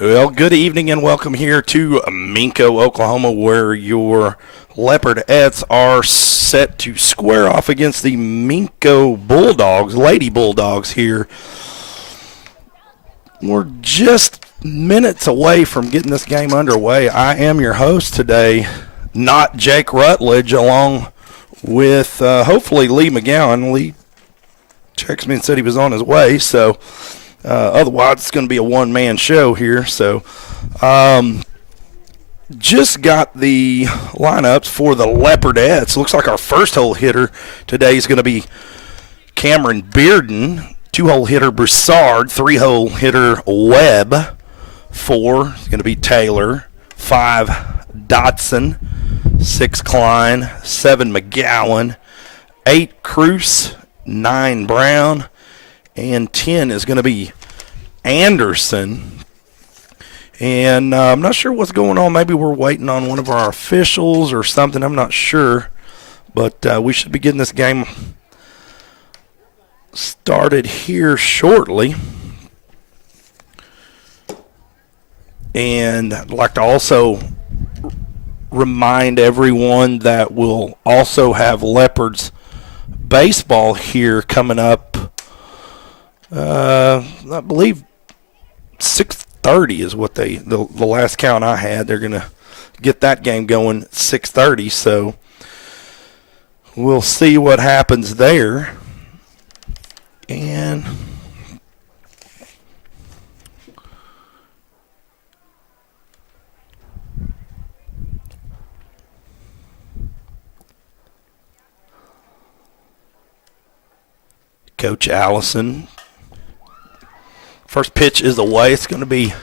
Well, good evening and welcome here to Minco, Oklahoma, where your Leopardettes are set to square off against the Minco Bulldogs, Lady Bulldogs here. We're just minutes away from getting this game underway. I am your host today, not Jake Rutledge, along with hopefully Lee McGowan. Lee texted me and said he was on his way, so otherwise it's going to be a one-man show here. So just got the lineups for the Leopardettes. Looks like our first hole hitter today is going to be Cameron Bearden. Two-hole hitter Broussard. Three-hole hitter Webb. 4 is going to be Taylor. 5 Dotson. 6 Klein. 7 McGowan. 8 Cruz. 9 Brown. And 10 is going to be Anderson. And I'm not sure what's going on. Maybe we're waiting on one of our officials or something. I'm not sure. But we should be getting this game started here shortly. And I'd like to also remind everyone that we'll also have Leopards baseball here coming up. I believe 6:30 is what the last count I had. They're going to get that game going at 6:30, so we'll see what happens there. And Coach Allison. First pitch is away. It's going to be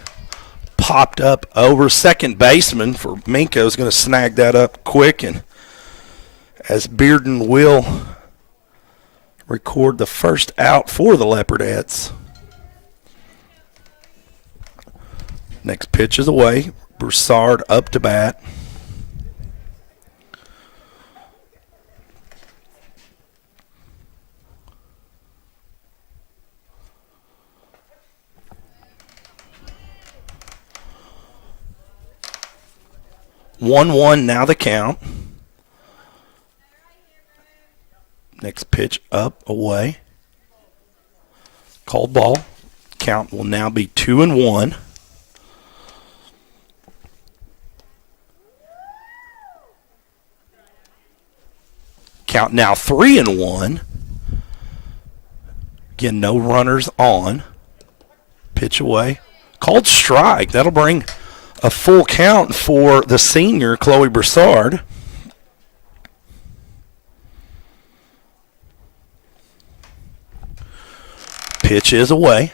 popped up over. Second baseman for Minco is going to snag that up quick, and as Bearden will record the first out for the Leopardettes. Next pitch is away. Broussard up to bat. One now the count. Next pitch up, away. Called ball. Count will now be 2-1. Count now 3-1. Again, no runners on. Pitch away. Called strike. That'll bring a full count for the senior, Chloe Broussard. Pitch is away.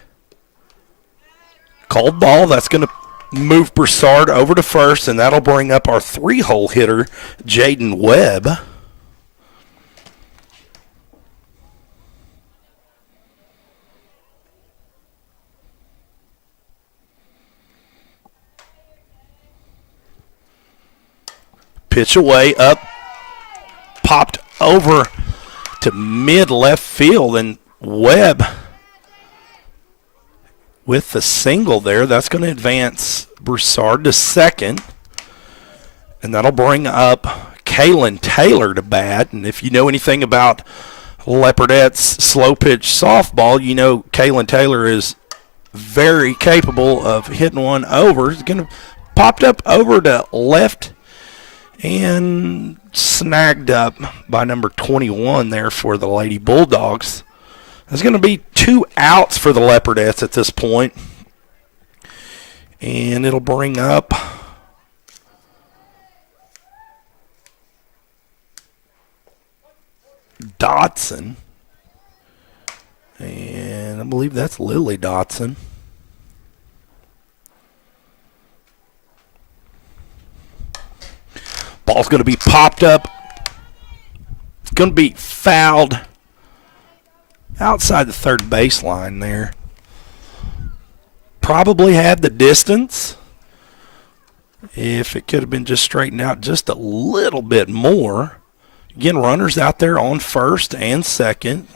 Called ball. That's going to move Broussard over to first, and that'll bring up our three-hole hitter, Jaden Webb. Pitch away, up, popped over to mid-left field, and Webb with the single there. That's going to advance Broussard to second, and that'll bring up Kaylin Taylor to bat. And if you know anything about Leopardette's slow-pitch softball, you know Kaylin Taylor is very capable of hitting one over. It's going to popped up over to left and snagged up by number 21 there for the Lady Bulldogs. There's going to be 2 outs for the Leopardettes at this point. And it'll bring up Dotson. And I believe that's Lily Dotson. Ball's going to be popped up. It's going to be fouled outside the third baseline there. Probably had the distance. If it could have been just straightened out just a little bit more. Again, runners out there on first and second.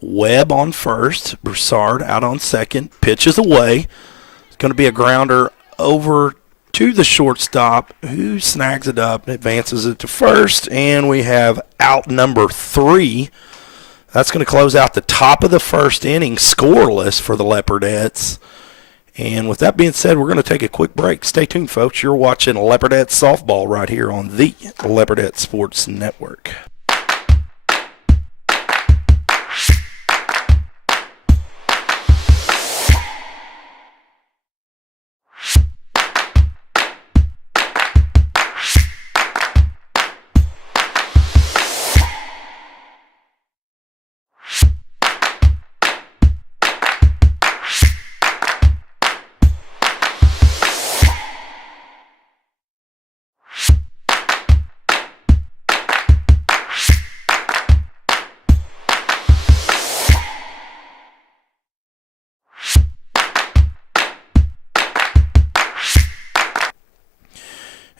Webb on first. Broussard out on second. Pitches away. Going to be a grounder over to the shortstop, who snags it up and advances it to first, and we have out number 3. That's going to close out the top of the first inning, scoreless for the Leopardettes. And with that being said, we're going to take a quick break. Stay tuned, folks. You're watching Leopardette softball right here on the Leopardette Sports Network.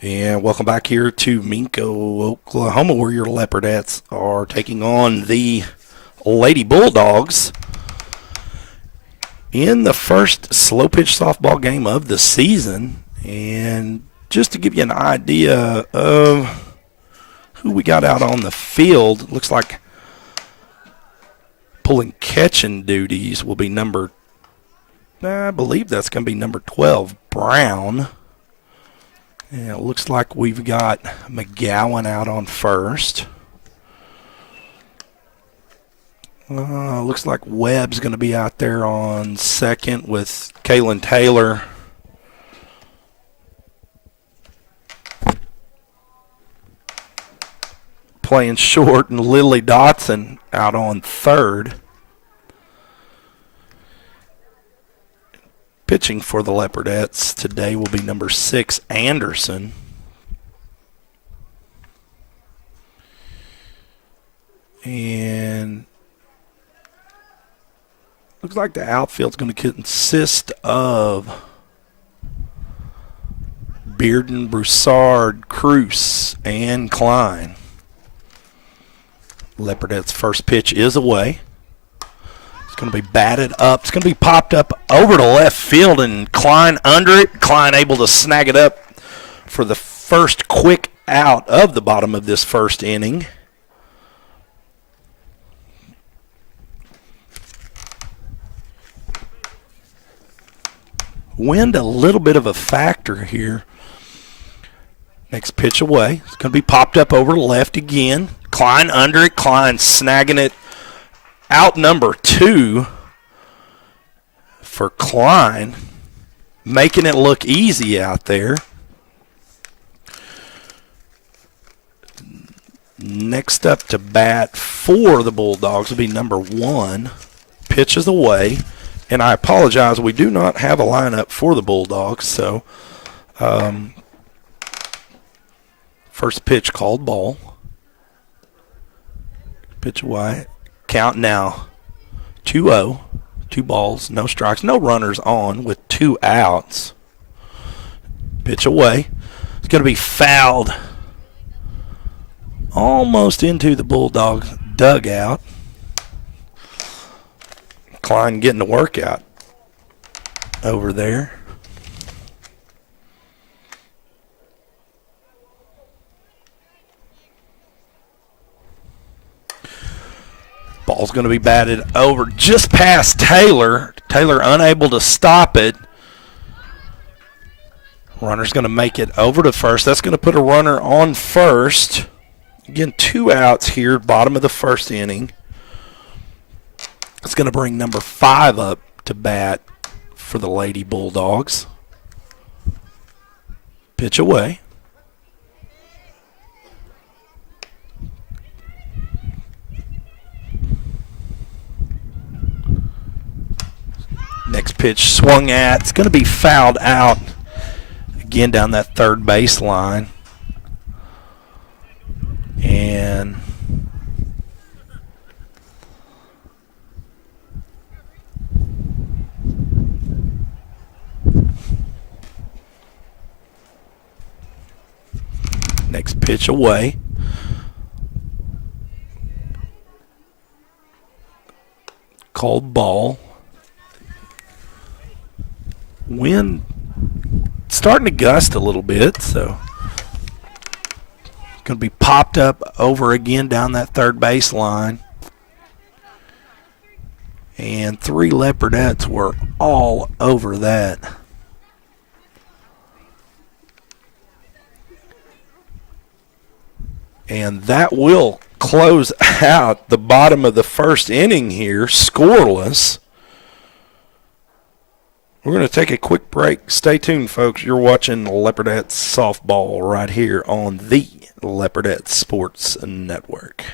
And welcome back here to Minco, Oklahoma, where your Leopardettes are taking on the Lady Bulldogs in the first slow pitch softball game of the season. And just to give you an idea of who we got out on the field, looks like pulling catching duties will be I believe that's going to be number 12, Brown. And it looks like we've got McGowan out on first. Looks like Webb's going to be out there on second with Kaylin Taylor. Playing short, and Lily Dotson out on third. Pitching for the Leopardettes today will be number 6, Anderson. And looks like the outfield's going to consist of Bearden, Broussard, Cruz, and Klein. Leopardette's first pitch is away. Going to be batted up. It's going to be popped up over to left field, and Klein under it. Klein able to snag it up for the first quick out of the bottom of this first inning. Wind a little bit of a factor here. Next pitch away. It's going to be popped up over to left again. Klein under it. Klein snagging it. Out number 2 for Klein, making it look easy out there. Next up to bat for the Bulldogs will be number 1. Pitches away, and I apologize, we do not have a lineup for the Bulldogs, so first pitch called ball. Pitch away. Count now 2-0, 2 balls, no strikes, no runners on with 2 outs. Pitch away. It's going to be fouled almost into the Bulldogs dugout. Klein getting the workout over there. Ball's going to be batted over just past Taylor. Taylor unable to stop it. Runner's going to make it over to first. That's going to put a runner on first. Again, 2 outs here, bottom of the first inning. It's going to bring number 5 up to bat for the Lady Bulldogs. Pitch away. Next pitch swung at. It's going to be fouled out again down that third baseline. And next pitch away. Called ball. Wind starting to gust a little bit, so going to be popped up over again down that third base line. And 3 Leopardettes were all over that. And that will close out the bottom of the first inning here, scoreless. We're going to take a quick break. Stay tuned, folks. You're watching Leopardettes softball right here on the Leopardettes Sports Network.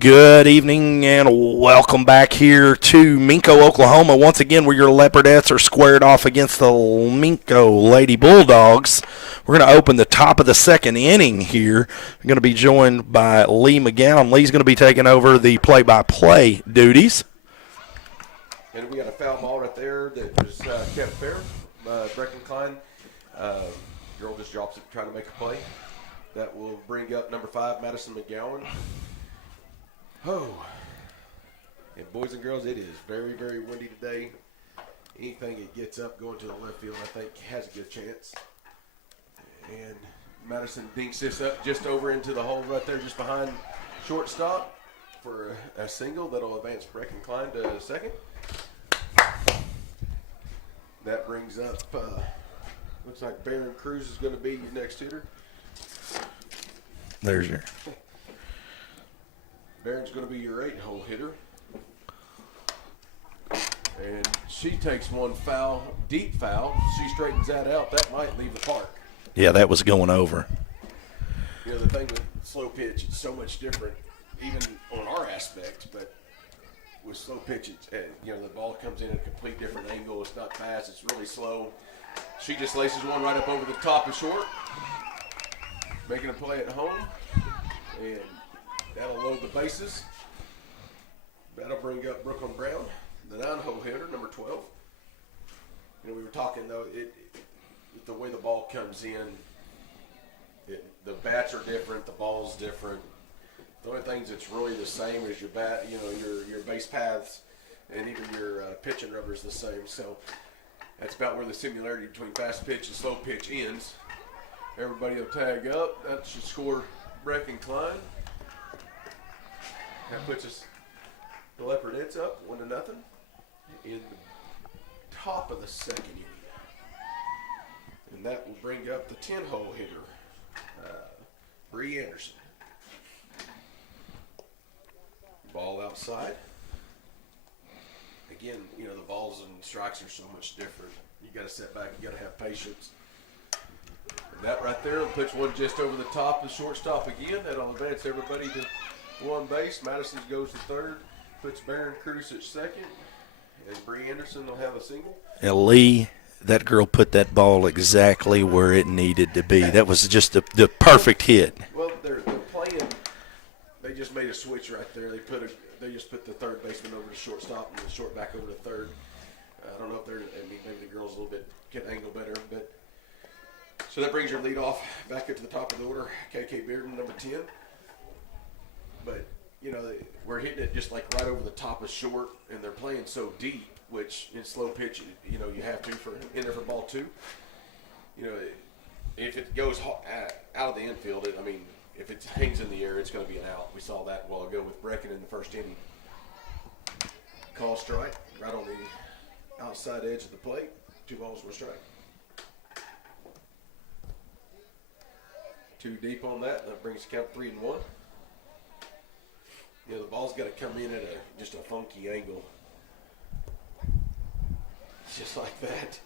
Good evening and welcome back here to Minco, Oklahoma. Once again, where your Leopardettes are squared off against the Minco Lady Bulldogs. We're going to open the top of the second inning here. We're going to be joined by Lee McGowan. Lee's going to be taking over the play-by-play duties. And we got a foul ball right there that was kept fair. Breckenklein, girl just drops it trying to make a play. That will bring up number 5, Madison McGowan. Oh, and boys and girls, it is very, very windy today. Anything that gets up going to the left field, I think, has a good chance. And Madison dinks this up just over into the hole right there, just behind shortstop for a single that'll advance Breckenklein to second. That brings up, looks like Baron Cruz is going to be your next hitter. There's your. Barron's going to be your 8-hole hitter. And she takes one foul, deep foul. She straightens that out. That might leave the park. Yeah, that was going over. You know, the thing with slow pitch, it's so much different, even on our aspect. But with slow pitch, you know, the ball comes in at a complete different angle. It's not fast. It's really slow. She just laces one right up over the top of short, making a play at home. And that'll load the bases. That'll bring up Brooklyn Brown, the 9-hole hitter, number 12. You know, we were talking, though, with the way the ball comes in, the bats are different, the ball's different. The only things that's really the same is your bat, you know, your base paths, and even your pitching rubber is the same. So that's about where the similarity between fast pitch and slow pitch ends. Everybody will tag up. That should score Breckenklein. That puts us, the Leopardettes up 1-0 in the top of the second inning. And that will bring up the 10-hole hitter, Bree Anderson. Ball outside. Again, you know, the balls and strikes are so much different. You got to sit back, you got to have patience. And that right there puts one just over the top of the shortstop again. That'll advance everybody to one base. Madison goes to third, puts Baron Cruz at second, and Bree Anderson will have a single. And Lee, that girl put that ball exactly where it needed to be. That was just the perfect hit. Well, they're playing. They just made a switch right there. They just put the third baseman over to shortstop and the short back over to third. I don't know if maybe the girls a little bit can angle better, but so that brings your lead off back up to the top of the order. KK Bearden, number 10. But, you know, we're hitting it just like right over the top of short, and they're playing so deep, which in slow pitch, you know, you have to in there for ball 2. You know, if it goes out of the infield, I mean, if it hangs in the air, it's going to be an out. We saw that a while ago with Brecken in the first inning. Call strike right on the outside edge of the plate. 2 balls, 1 strike. Too deep on that. That brings the count 3-1. The ball's got to come in at just a funky angle. Just like that.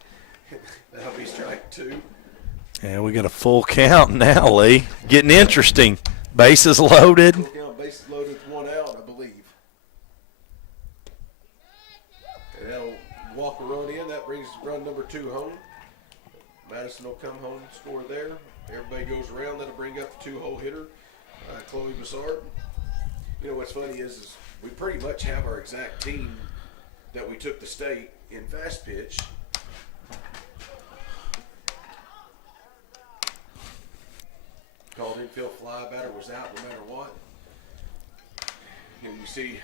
That'll be strike 2. Yeah, we got a full count now, Lee. Getting interesting. Bases loaded. Full count, bases loaded with 1 out, I believe. And that'll walk a run in. That brings run number 2 home. Madison will come home, score there. Everybody goes around. That'll bring up the 2-hole hitter, Chloe Broussard. What's funny is we pretty much have our exact team that we took the state in fast pitch. Called infield fly, batter was out no matter what. You see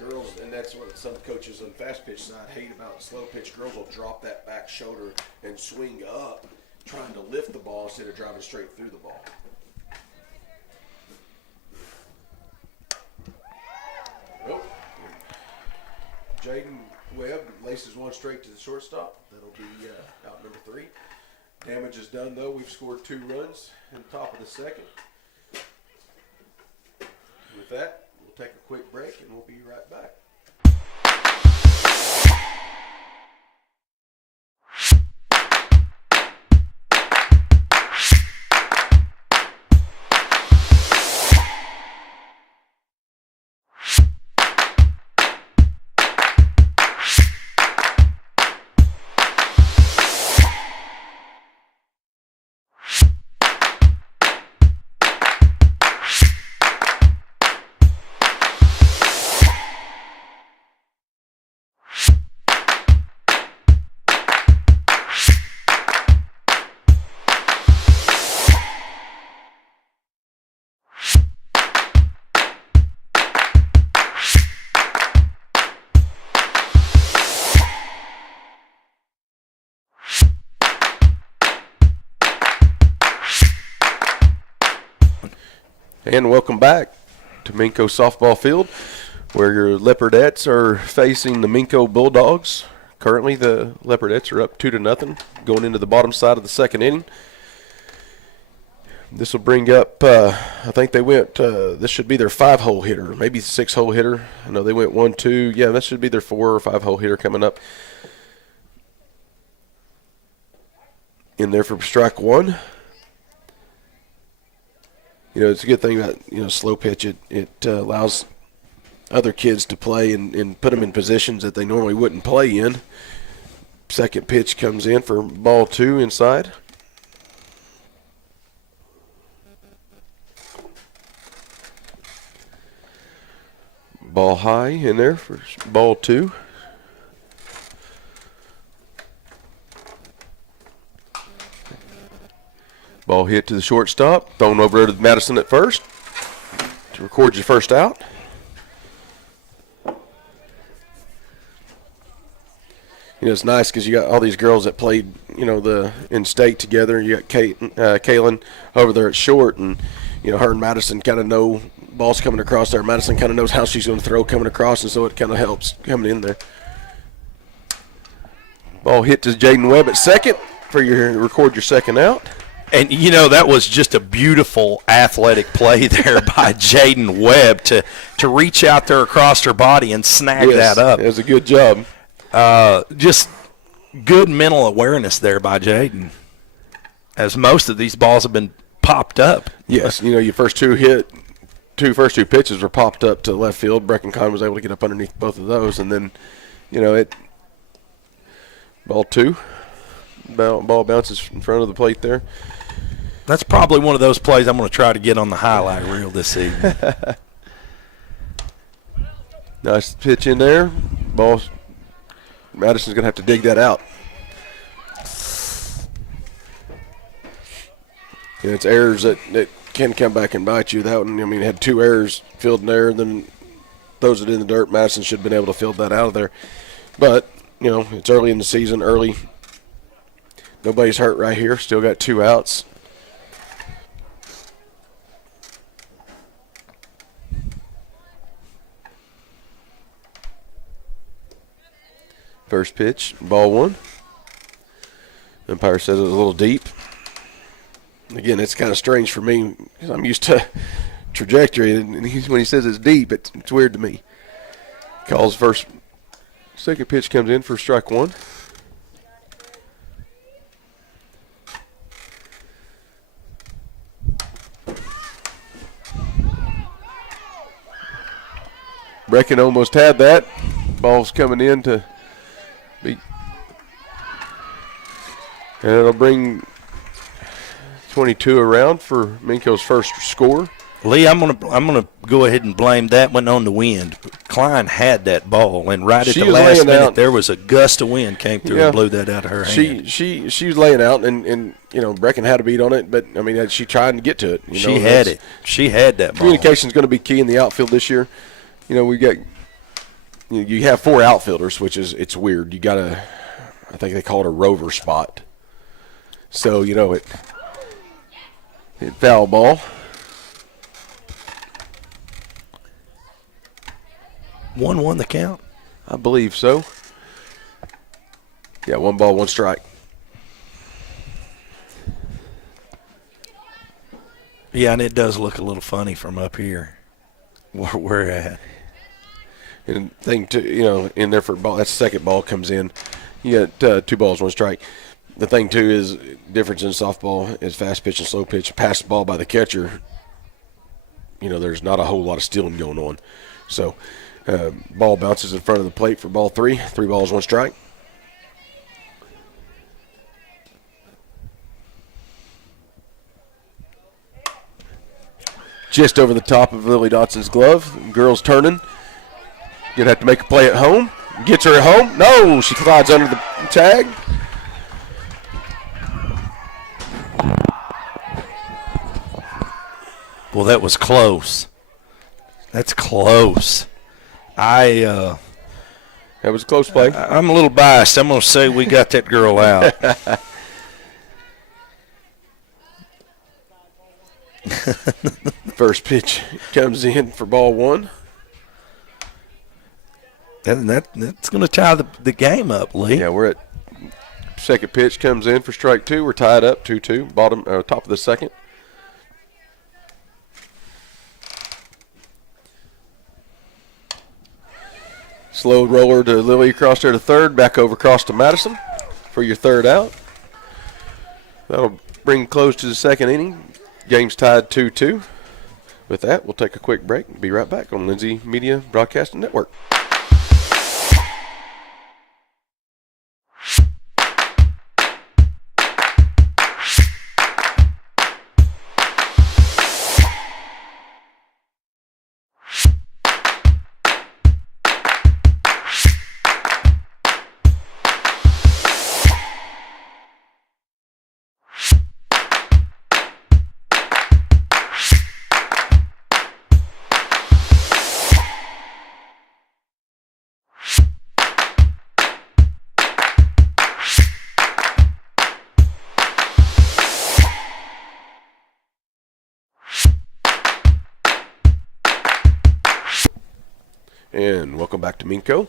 girls, and that's what some coaches on fast pitch side hate about slow pitch. Girls will drop that back shoulder and swing up, trying to lift the ball instead of driving straight through the ball. Nope. Jaden Webb laces one straight to the shortstop. That'll be out number 3. Damage is done, though. We've scored 2 runs in the top of the second. With that, we'll take a quick break, and we'll be right back. And welcome back to Minco softball field, where your Leopardettes are facing the Minco Bulldogs. Currently, the Leopardettes are up 2-0, going into the bottom side of the second inning. This will bring up, I think they went, this should be their 5-hole hitter, maybe 6-hole hitter. I know they went 1-2. Yeah, that should be their 4 or 5-hole hitter coming up. In there for strike 1. It's a good thing about, slow pitch. It allows other kids to play and put them in positions that they normally wouldn't play in. Second pitch comes in for ball 2 inside. Ball high in there for ball 2. Ball hit to the shortstop, thrown over to Madison at first to record your first out. It's nice because you got all these girls that played, the in state together. You got Kaylin over there at short, and her and Madison kind of know balls coming across there. Madison kind of knows how she's going to throw coming across, and so it kind of helps coming in there. Ball hit to Jaden Webb at second for record your second out. And, that was just a beautiful athletic play there by Jaden Webb to reach out there across her body and snag that up. It was a good job. Just good mental awareness there by Jaden, as most of these balls have been popped up. Yes, your first two pitches were popped up to left field. Breckencon was able to get up underneath both of those, and then, ball 2. Ball bounces in front of the plate there. That's probably one of those plays I'm going to try to get on the highlight reel this evening. Nice pitch in there. Ball. Madison's going to have to dig that out. It's errors that can come back and bite you. That one, had 2 errors filled in there, and then throws it in the dirt. Madison should have been able to field that out of there. But, it's early in the season, Nobody's hurt right here. Still got 2 outs. First pitch, ball 1. Umpire says it was a little deep. Again, it's kind of strange for me because I'm used to trajectory, and when he says it's deep, it's weird to me. Calls second pitch comes in for strike one. Brecken almost had that. Ball's coming in to be, and it'll bring 22 around for Minco's first score. Lee, I'm gonna go ahead and blame that one on the wind. Klein had that ball, and right at the last minute, there was a gust of wind came through and blew that out of her hand. She was laying out, and Brecken had a beat on it, but I mean, she tried to get to it. She had it. She had that ball. Communication is going to be key in the outfield this year. We got you have 4 outfielders, which is it's weird. You got I think they call it a rover spot. So it foul ball. 1-1 the count? I believe so. Yeah, 1 ball, 1 strike. Yeah, and it does look a little funny from up here where we're at. And thing too, in there for ball, that second ball comes in. You got 2 balls, 1 strike. The thing too is difference in softball is fast pitch and slow pitch. Pass the ball by the catcher. There's not a whole lot of stealing going on. So ball bounces in front of the plate for ball 3. 3 balls, 1 strike. Just over the top of Lily Dotson's glove. Girl's turning. Gonna have to make a play at home. Gets her at home. No, she slides under the tag. Well, that was close. That's close. That was a close play. I'm a little biased. I'm going to say we got that girl out. First pitch comes in for ball 1. And that's going to tie the game up, Lee. Yeah, we're at second pitch comes in for strike 2. We're tied up 2-2. Top of the second. Slow roller to Lily across there to third. Back over across to Madison for your third out. That'll bring close to the second inning. Game's tied 2-2. With that, we'll take a quick break and be right back on Lindsay Media Broadcasting Network. And welcome back to Minco,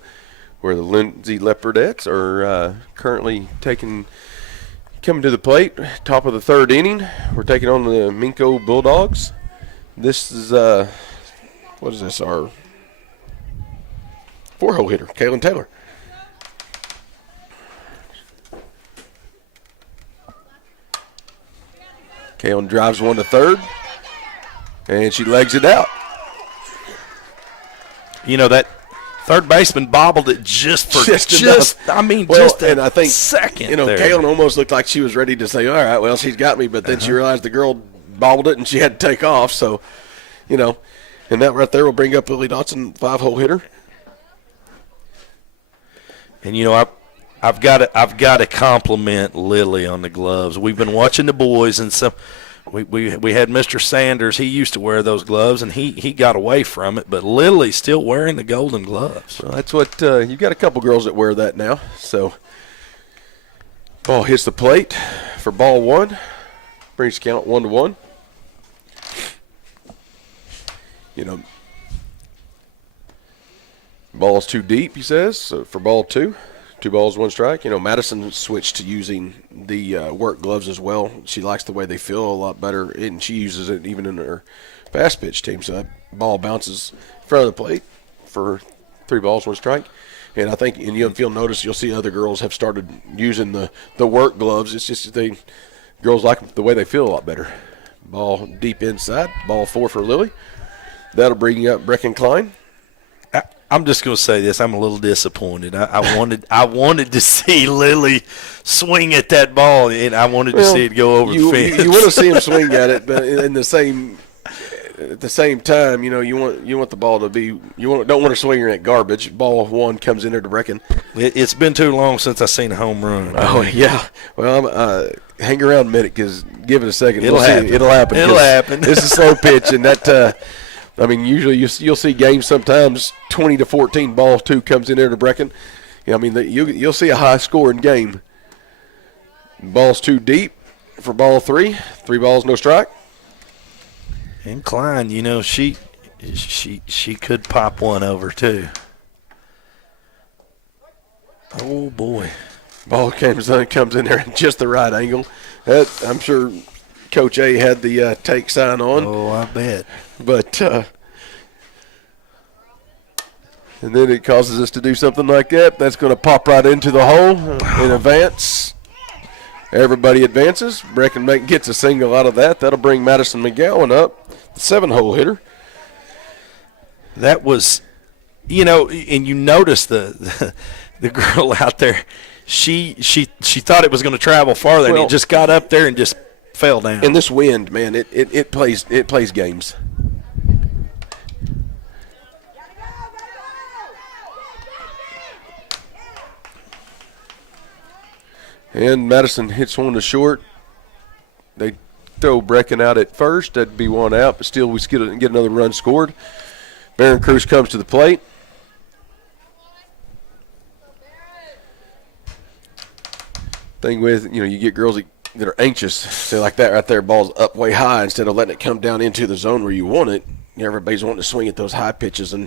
where the Lindsay Leopardettes are currently coming to the plate. Top of the third inning. We're taking on the Minco Bulldogs. This is, what is this, our 4-hole hitter, Kaylin Taylor. Kaylin drives 1 to third, and she legs it out. That third baseman bobbled it just a second. Kaylin almost looked like she was ready to say, all right, well, she's got me, but then she realized the girl bobbled it and she had to take off. So, and that right there will bring up Lily Dotson, 5-hole hitter. And I've got to compliment Lily on the gloves. We've been watching the boys, and some we had Mr. Sanders. He used to wear those gloves, and he got away from it. But Lily's still wearing the golden gloves. Well, that's what you've got a couple girls that wear that now. So ball hits the plate for ball 1, brings count 1-1. Ball's too deep, he says. So for ball 2, 2 balls, 1 strike. Madison switched to using the work gloves as well. She likes the way they feel a lot better, and she uses it even in her fast pitch team. So that ball bounces in front of the plate for 3 balls, 1 strike. And I think, and if you'll notice, you'll see other girls have started using the work gloves. It's just girls like the way they feel a lot better. Ball deep inside, ball 4 for Lily. That'll bring up Brecken Klein. I'm just going to say this. I'm a little disappointed. I wanted to see Lily swing at that ball, and I wanted to see it go over the fence. You want to see him swing at it, but at the same time, you want the ball to be. Don't want to swing her at garbage. Ball 1 comes in there to Brecken. It's been too long since I've seen a home run. Oh yeah. Well, hang around a minute, because give it a second. It'll happen. It'll happen. It'll happen. It's a slow pitch, and that. Usually you'll see games sometimes 20-14. Ball 2 comes in there to Brecken. You'll see a high scoring game. Ball's too deep for ball 3. 3 balls, no strike. And Klein, she could pop one over too. Oh boy, ball comes in there at just the right angle. I'm sure Coach A had the take sign on. Oh, I bet. But and then it causes us to do something like that. That's going to pop right into the hole and advance. Everybody advances. Brecken gets a single out of that. That'll bring Madison McGowan up, the 7-hole hitter. That was, and you notice the girl out there. She thought it was going to travel farther, and it just got up there and just fell down. And this wind, man, it plays games. And Madison hits one to short. They throw Brecken out at first. That'd be 1 out, but still we get another run scored. Barron Cruz comes to the plate. Thing with, you get girls that are anxious, say like that right there, ball's up way high, instead of letting it come down into the zone where you want it. Everybody's wanting to swing at those high pitches, and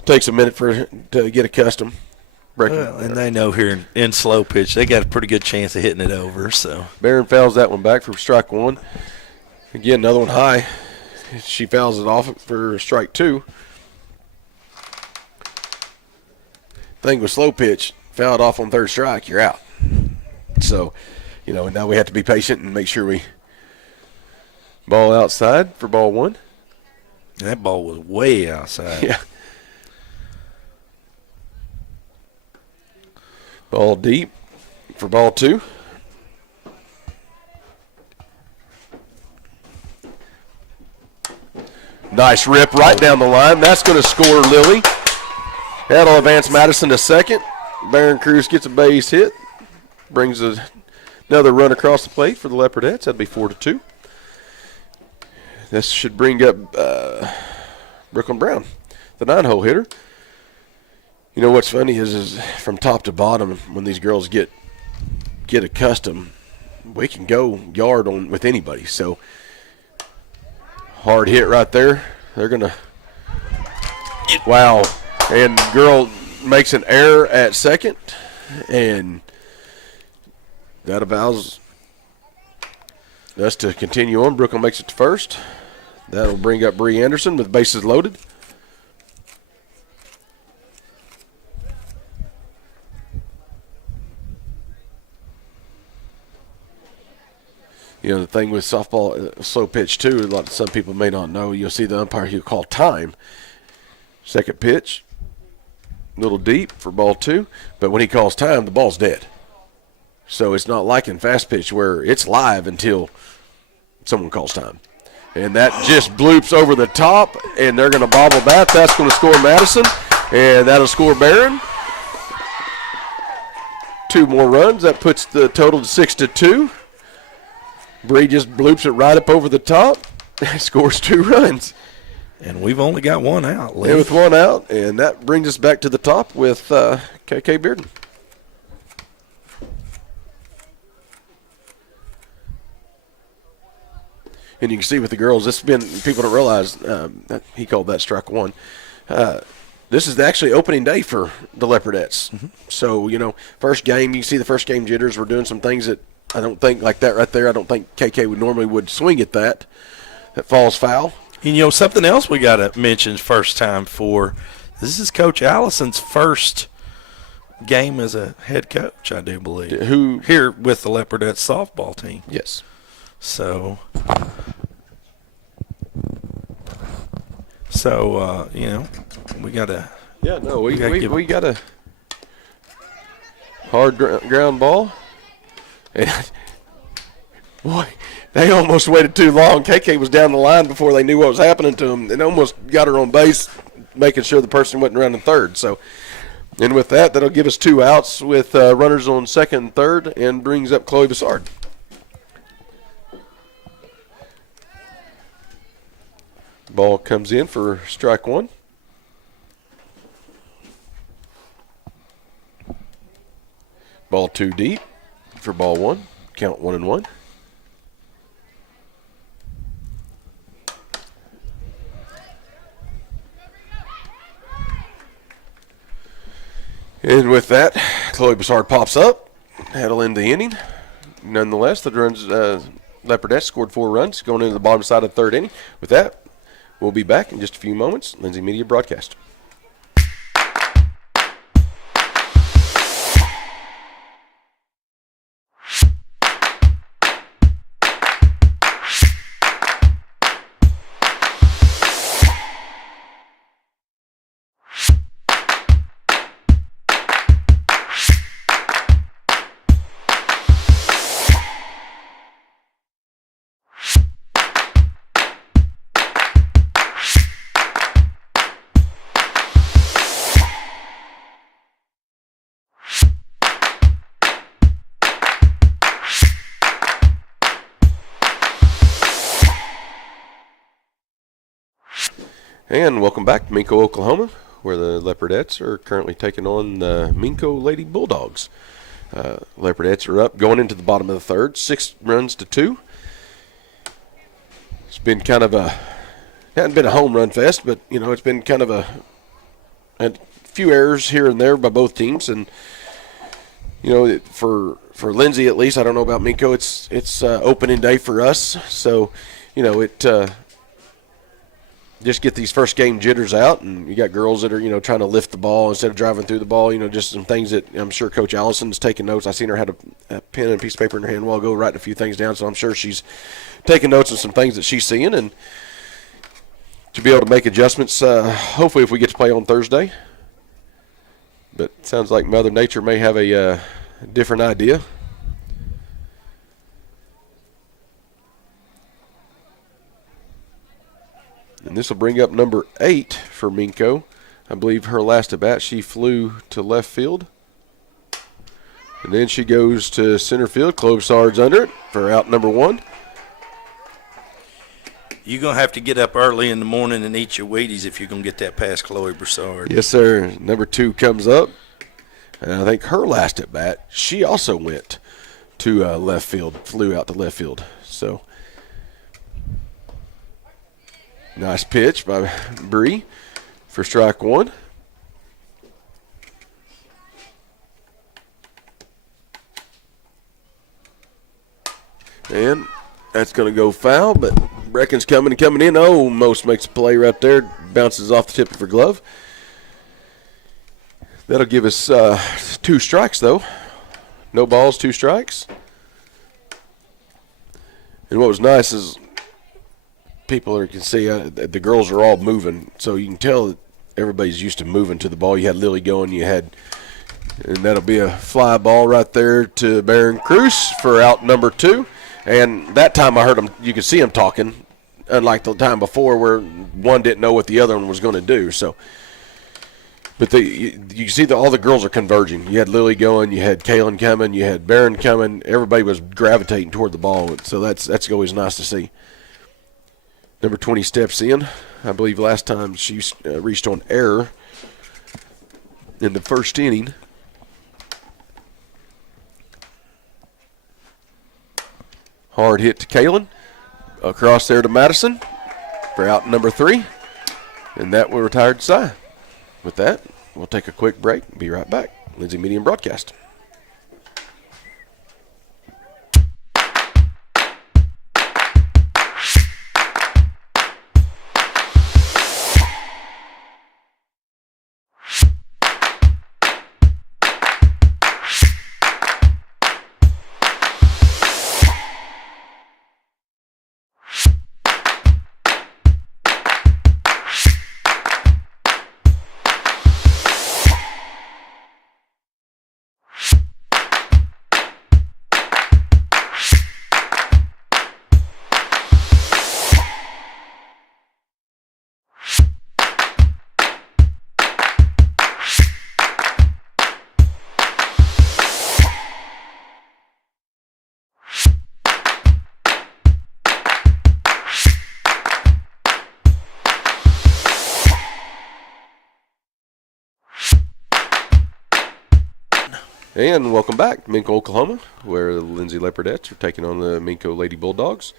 it takes a minute to get accustomed. Well, and they know here in slow pitch, they got a pretty good chance of hitting it over. So Barron fouls that one back for strike 1. Again, another one high. She fouls it off for strike 2. Thing with slow pitch, foul it off on 3rd strike, you're out. So, now we have to be patient and make sure we ball outside for ball 1. That ball was way outside. Yeah. Ball deep for ball 2. Nice rip right down the line. That's going to score Lily. That'll advance Madison to 2nd. Barron Cruz gets a base hit. Brings another run across the plate for the Leopardettes. That'd be 4-2. This should bring up Brooklyn Brown, the 9-hole hitter. What's funny is from top to bottom, when these girls get accustomed, we can go yard with anybody. So hard hit right there. They're gonna wow, and girl makes an error at 2nd, and that allows us to continue on. Brooklyn makes it to 1st. That'll bring up Bree Anderson with bases loaded. The thing with softball, slow pitch too, some people may not know, you'll see the umpire, he'll call time. 2nd pitch, a little deep for ball 2, but when he calls time, the ball's dead. So it's not like in fast pitch where it's live until someone calls time. And that just bloops over the top, and they're going to bobble that. That's going to score Madison, and that'll score Barron. 2 more runs. That puts the total to 6-2. Bree just bloops it right up over the top. Scores 2 runs. And we've only got 1 out. And with 1 out, and that brings us back to the top with KK Bearden. And you can see with the girls, people don't realize that he called that strike 1. this is actually opening day for the Leopardettes. Mm-hmm. So, first game, you see the first game jitters. We're doing some things that I don't think, like that right there, I don't think KK would swing at that. That falls foul. And, something else we got to mention first time for, this is Coach Allison's first game as a head coach, I do believe. Who? Here with the Leopardettes softball team. Yes. So, we got to. Yeah, no, we got a hard ground ball. And, boy, they almost waited too long. KK was down the line before they knew what was happening to them, and almost got her on base, making sure the person wasn't running third. So, and with that, that'll give us 2 outs with runners on second and third, and brings up Chloe Bassard. Ball comes in for strike 1. Ball 2 deep for ball 1. Count 1-1. And with that, Chloe Bassard pops up. That'll end the inning. Nonetheless, the runs, Leopardettes scored 4 runs going into the bottom side of the 3rd inning. With that, we'll be back in just a few moments. Lindsay Media Broadcast. And welcome back to Minco, Oklahoma, where the Leopardettes are currently taking on the Minco Lady Bulldogs. Leopardettes are up going into the bottom of the 3rd, 6 runs to 2. It's been kind of hasn't been a home run fest, but, it's been kind of a few errors here and there by both teams. And, for Lindsay at least, I don't know about Minco, it's opening day for us. So, just get these first game jitters out, and you got girls that are, trying to lift the ball instead of driving through the ball, just some things that I'm sure Coach Allison's taking notes. I seen her had a pen and a piece of paper in her hand a while ago writing a few things down, so I'm sure she's taking notes of some things that she's seeing, and to be able to make adjustments, hopefully if we get to play on Thursday. But it sounds like Mother Nature may have a different idea. And this will bring up number 8 for Minco. I believe her last at bat, she flew to left field. And then she goes to center field. Klobuchar's under it for out number 1. You're going to have to get up early in the morning and eat your Wheaties if you're going to get that past Chloe Broussard. Yes, sir. Number 2 comes up. And I think her last at bat, she also went to left field, flew out to left field. So, nice pitch by Bree for strike 1. And that's going to go foul, but Brecken's coming in. Almost makes a play right there. Bounces off the tip of her glove. That'll give us 2 strikes, though. No balls, 2 strikes. And what was nice is people can see the girls are all moving, so you can tell that everybody's used to moving to the ball. You had Lily going, and that'll be a fly ball right there to Barron Cruz for out number 2. And that time I heard them, you could see them talking, unlike the time before where one didn't know what the other one was going to do. So, but you see that all the girls are converging. You had Lily going, you had Kaylin coming, you had Barron coming. Everybody was gravitating toward the ball, so that's always nice to see. Number 20 steps in. I believe last time she reached on error in the first inning. Hard hit to Kaylin. Across there to Madison for out number 3. And that will retire to Cy. With that, we'll take a quick break. Be right back. Lindsay Medium Broadcast. And welcome back to Minco, Oklahoma, where the Lindsay Leopardettes are taking on the Minco Lady Bulldogs.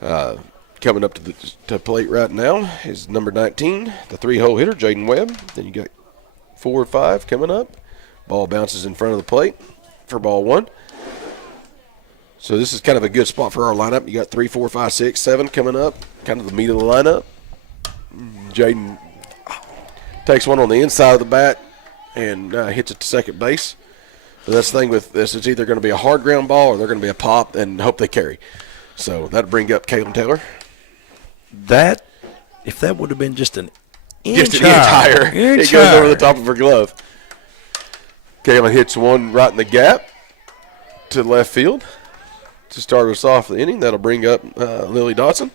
Coming up to the plate right now is number 19, the 3-hole hitter, Jaden Webb. Then you got 4 or 5 coming up. Ball bounces in front of the plate for ball 1. So this is kind of a good spot for our lineup. You got 3, 4, 5, 6, 7 coming up, kind of the meat of the lineup. Jaden takes one on the inside of the bat and hits it to second base. But that's the thing with this. It's either going to be a hard ground ball or they're going to be a pop and hope they carry. So that'll bring up Caleb Taylor. That, if that would have been just an Just an inch higher. It goes over the top of her glove. Caleb hits one right in the gap to left field to start us off the inning. That'll bring up Lily Dotson.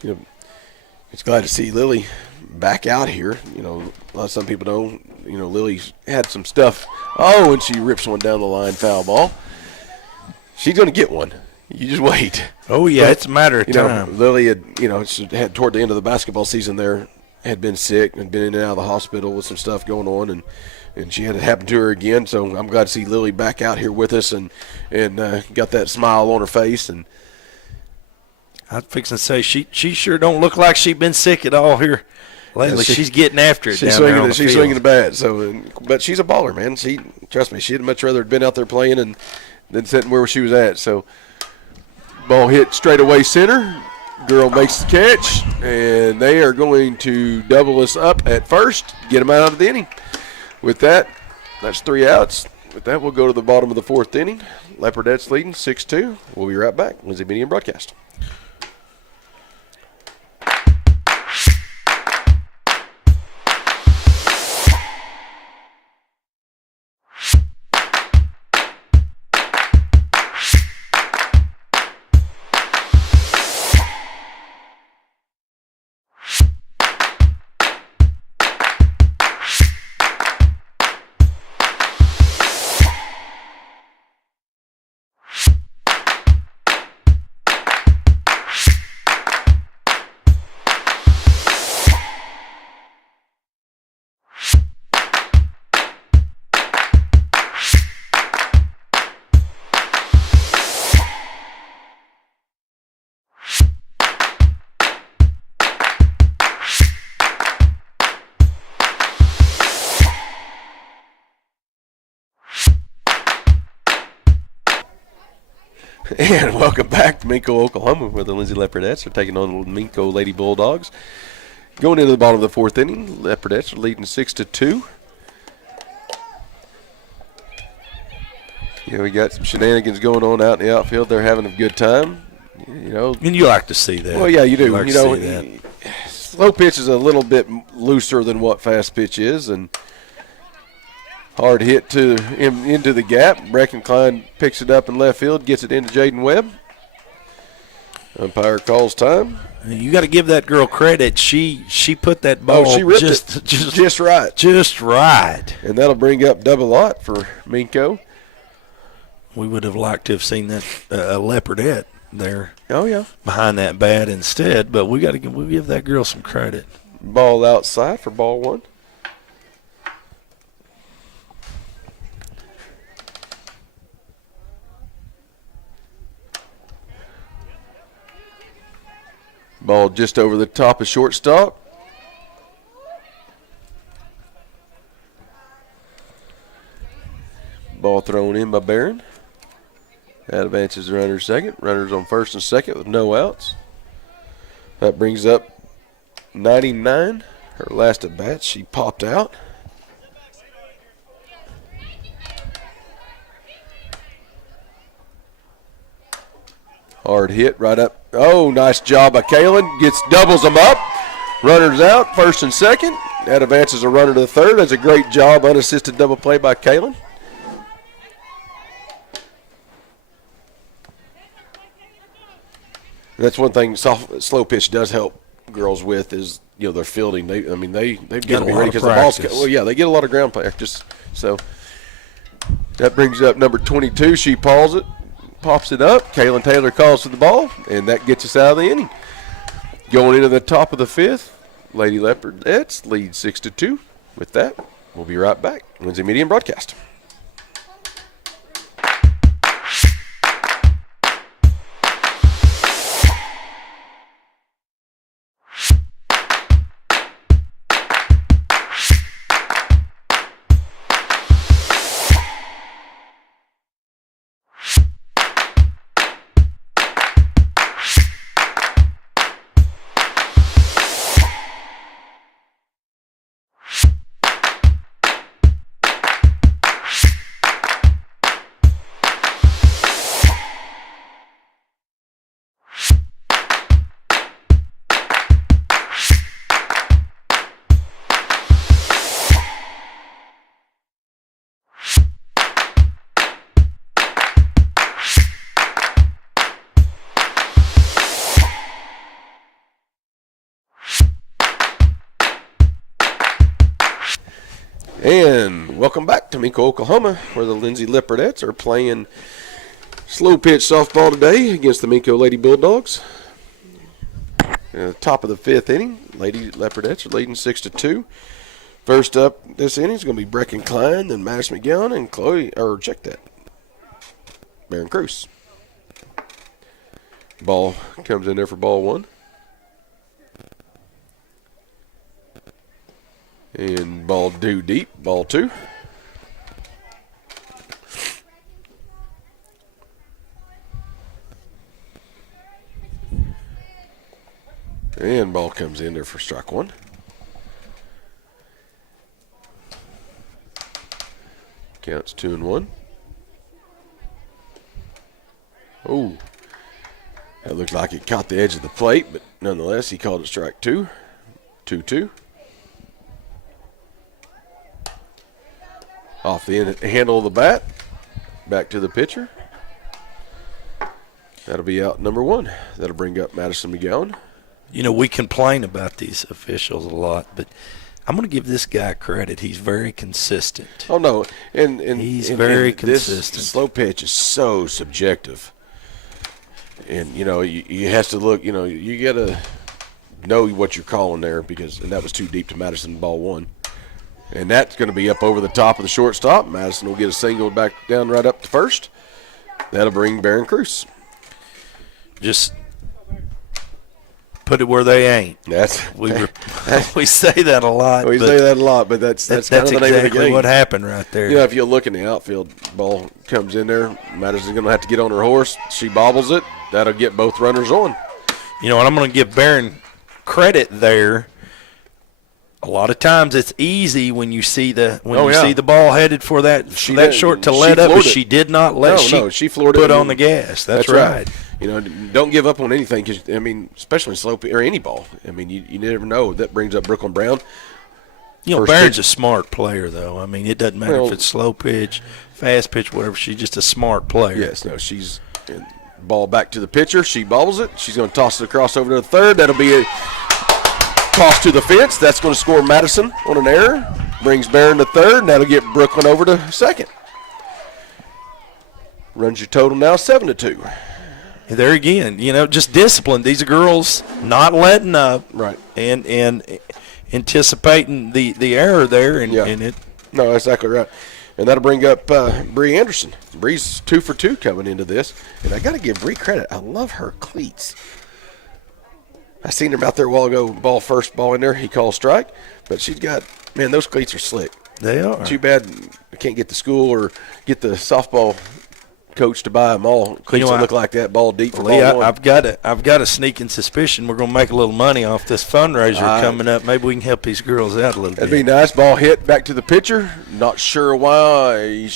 You know, it's glad to see Lily back out here. You know, some people don't. You know, Lily's had some stuff. Oh, and she rips one down the line, foul ball. She's going to get one. You just wait. Oh, yeah, but it's a matter of time. Lily had toward the end of the basketball season there, had been sick and been in and out of the hospital with some stuff going on, and she had it happen to her again. So I'm glad to see Lily back out here with us and got that smile on her face. And I was fixing to say she sure don't look like she's been sick at all here lately. She's getting after it. She's swinging the bat. But she's a baller, man. Trust me, she'd much rather have been out there playing than sitting where she was at. So ball hit straight away center. Girl makes the catch, and they are going to double us up at first, get them out of the inning. With that, that's 3 outs. With that, we'll go to the bottom of the 4th inning. Leopardettes leading 6-2. We'll be right back. Lindsay Medium Broadcast. And welcome back to Minco, Oklahoma, where the Lindsay Leopardettes are taking on the Minco Lady Bulldogs. Going into the bottom of the 4th inning, Leopardettes are leading 6-2. You know, we got some shenanigans going on out in the outfield. They're having a good time. You know, and you like to see that. Well, yeah, you do. You like to see that. Slow pitch is a little bit looser than what fast pitch is, and hard hit into the gap. Breckenkline picks it up in left field, gets it into Jaden Webb. Umpire calls time. You got to give that girl credit. She put that ball she ripped just right. Just right. And that'll bring up double lot for Minco. We would have liked to have seen that Leopardette there. Oh, yeah. Behind that bat instead, but we'll give that girl some credit. Ball outside for ball 1. Ball just over the top of shortstop. Ball thrown in by Barron. That advances the runner second. Runners on first and second with no outs. That brings up 99. Her last at bat, she popped out. Hard hit right up. Oh, nice job by Kalen. Doubles them up. Runners out, first and second. That advances a runner to the third. That's a great job, unassisted double play by Kalen. That's one thing slow pitch does help girls with is, their fielding. They've got to be ready because the ball's. Well, yeah, they get a lot of ground practice. So that brings up number 22. She pops it up. Kaylin Taylor calls for the ball, and that gets us out of the inning. Going into the top of the fifth, Lady Leopardettes lead 6-2. With that, we'll be right back. Wednesday Media and Broadcast. And welcome back to Minco, Oklahoma, where the Lindsay Leopardettes are playing slow pitch softball today against the Minco Lady Bulldogs. At the top of the fifth inning, Lady Leopardettes are leading 6-2. First up this inning is going to be Brecken Klein, then Madison McGowan, and Baron Cruz. Ball comes in there for ball one. And ball due deep, ball two. And ball comes in there for strike one. Counts 2-1. Oh, that looked like it caught the edge of the plate, but nonetheless, he called it strike two. 2-2. Off the handle of the bat. Back to the pitcher. That'll be out number one. That'll bring up Madison McGowan. We complain about these officials a lot, but I'm going to give this guy credit. He's very consistent. Oh, no. And he's very consistent. This slow pitch is so subjective. And, you have to look, you got to know what you're calling there and that was too deep to Madison, ball one. And that's going to be up over the top of the shortstop. Madison will get a single back down right up to first. That'll bring Baron Cruz. Just put it where they ain't. We say that a lot. We say that a lot, but that's kind of the name exactly of the game. What happened right there. If you look in the outfield, ball comes in there. Madison's going to have to get on her horse. She bobbles it. That'll get both runners on. And I'm going to give Baron credit there. A lot of times it's easy when you see the ball headed for that short to let up, but she did not let. She floored it. Put on the gas. That's right. Don't give up on anything because especially in slow pitch or any ball. You never know. That brings up Brooklyn Brown. Barron's a smart player though. It doesn't matter if it's slow pitch, fast pitch, whatever. She's just a smart player. Yes. No. She's ball back to the pitcher. She bobbles it. She's going to toss it across over to the third. That'll be a toss to the fence. That's going to score Madison on an error. Brings Barron to third, and that'll get Brooklyn over to second. Runs your total now 7-2. There again, just discipline. These are girls not letting up, right? And anticipating the error there, and it. No, exactly right. And that'll bring up Bree Anderson. Bree's 2 for 2 coming into this, and I got to give Bree credit. I love her cleats. I seen him out there a while ago, first ball in there. He called strike. But she's got, man, those cleats are slick. They are. Too bad I can't get the school or get the softball coach to buy them all cleats that look like that, ball deep for Lee, ball one. I've got a sneaking suspicion we're going to make a little money off this fundraiser coming up. Maybe we can help these girls out a little bit. That'd be nice. Ball hit back to the pitcher. Not sure why.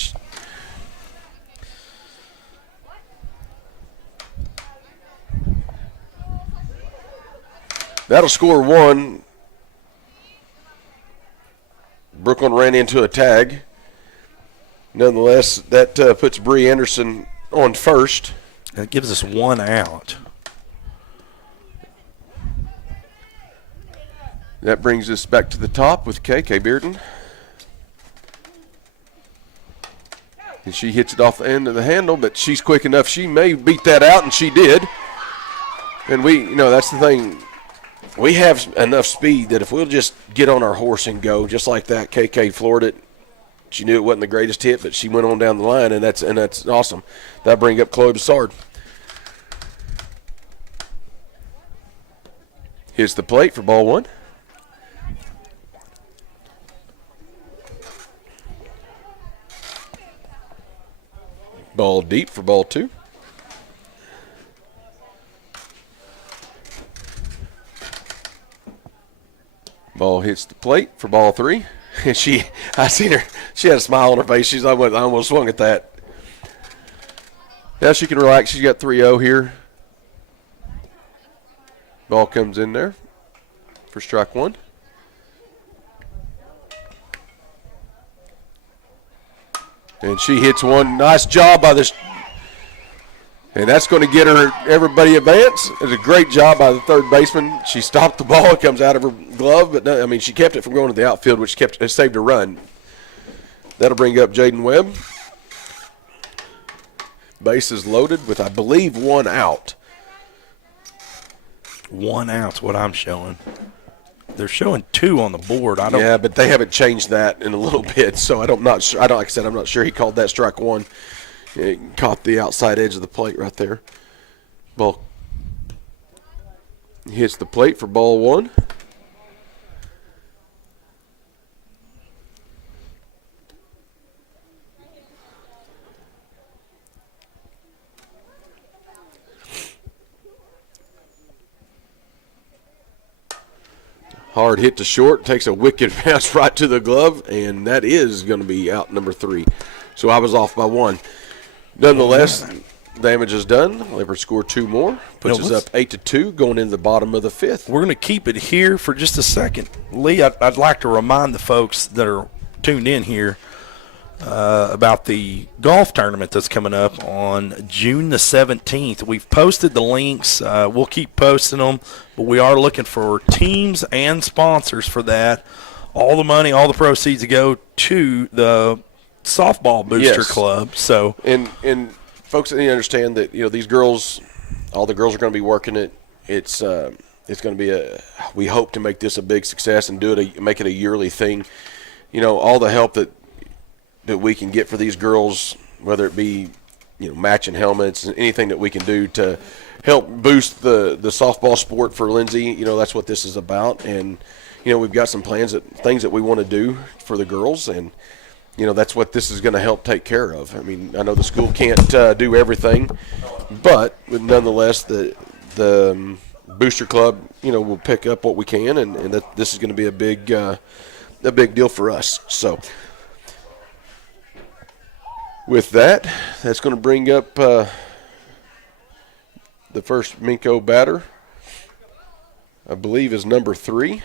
That'll score one. Brooklyn ran into a tag. Nonetheless, that puts Bree Anderson on first. That gives us 1 out. That brings us back to the top with KK Bearden. And she hits it off the end of the handle, but she's quick enough. She may beat that out, and she did. And that's the thing. We have enough speed that if we'll just get on our horse and go, just like that, KK floored it. She knew it wasn't the greatest hit, but she went on down the line, and that's awesome. That brings up Chloe Bessard. Hits the plate for ball one. Ball deep for ball two. Ball hits the plate for ball three. And I seen her, she had a smile on her face. I almost swung at that. Now she can relax. She's got 3-0 here. Ball comes in there for strike one. And she hits one. Nice job by this. And that's going to get her everybody advance. It's a great job by the third baseman. She stopped the ball. It comes out of her glove. But, no, she kept it from going to the outfield, which saved a run. That'll bring up Jaden Webb. Base is loaded with, I believe, 1 out. 1 out's what I'm showing. They're showing 2 on the board. Yeah, but they haven't changed that in a little bit. So I'm not sure. Like I said, I'm not sure he called that strike one. It caught the outside edge of the plate right there. Ball hits the plate for ball one. Hard hit to short, takes a wicked bounce right to the glove, and that is going to be out number 3. So I was off by 1. Nonetheless, damage is done. Leopard score 2 more. Puts us up 8-2 going into the bottom of the 5th. We're going to keep it here for just a second. Lee, I'd like to remind the folks that are tuned in here about the golf tournament that's coming up on June the 17th. We've posted the links. We'll keep posting them, but we are looking for teams and sponsors for that. All the money, all the proceeds go to the softball booster club. So and folks need to understand that these girls, all the girls are going to be working it. It's going to be we hope to make this a big success and make it a yearly thing. All the help that we can get for these girls, whether it be matching helmets, anything that we can do to help boost the softball sport for Lindsay. That's what this is about. And we've got some plans, things that we want to do for the girls, and that's what this is going to help take care of. I know the school can't do everything, but nonetheless, the booster club, will pick up what we can, and that this is going to be a big deal for us. So, with that, that's going to bring up the first Minco batter. I believe is number 3.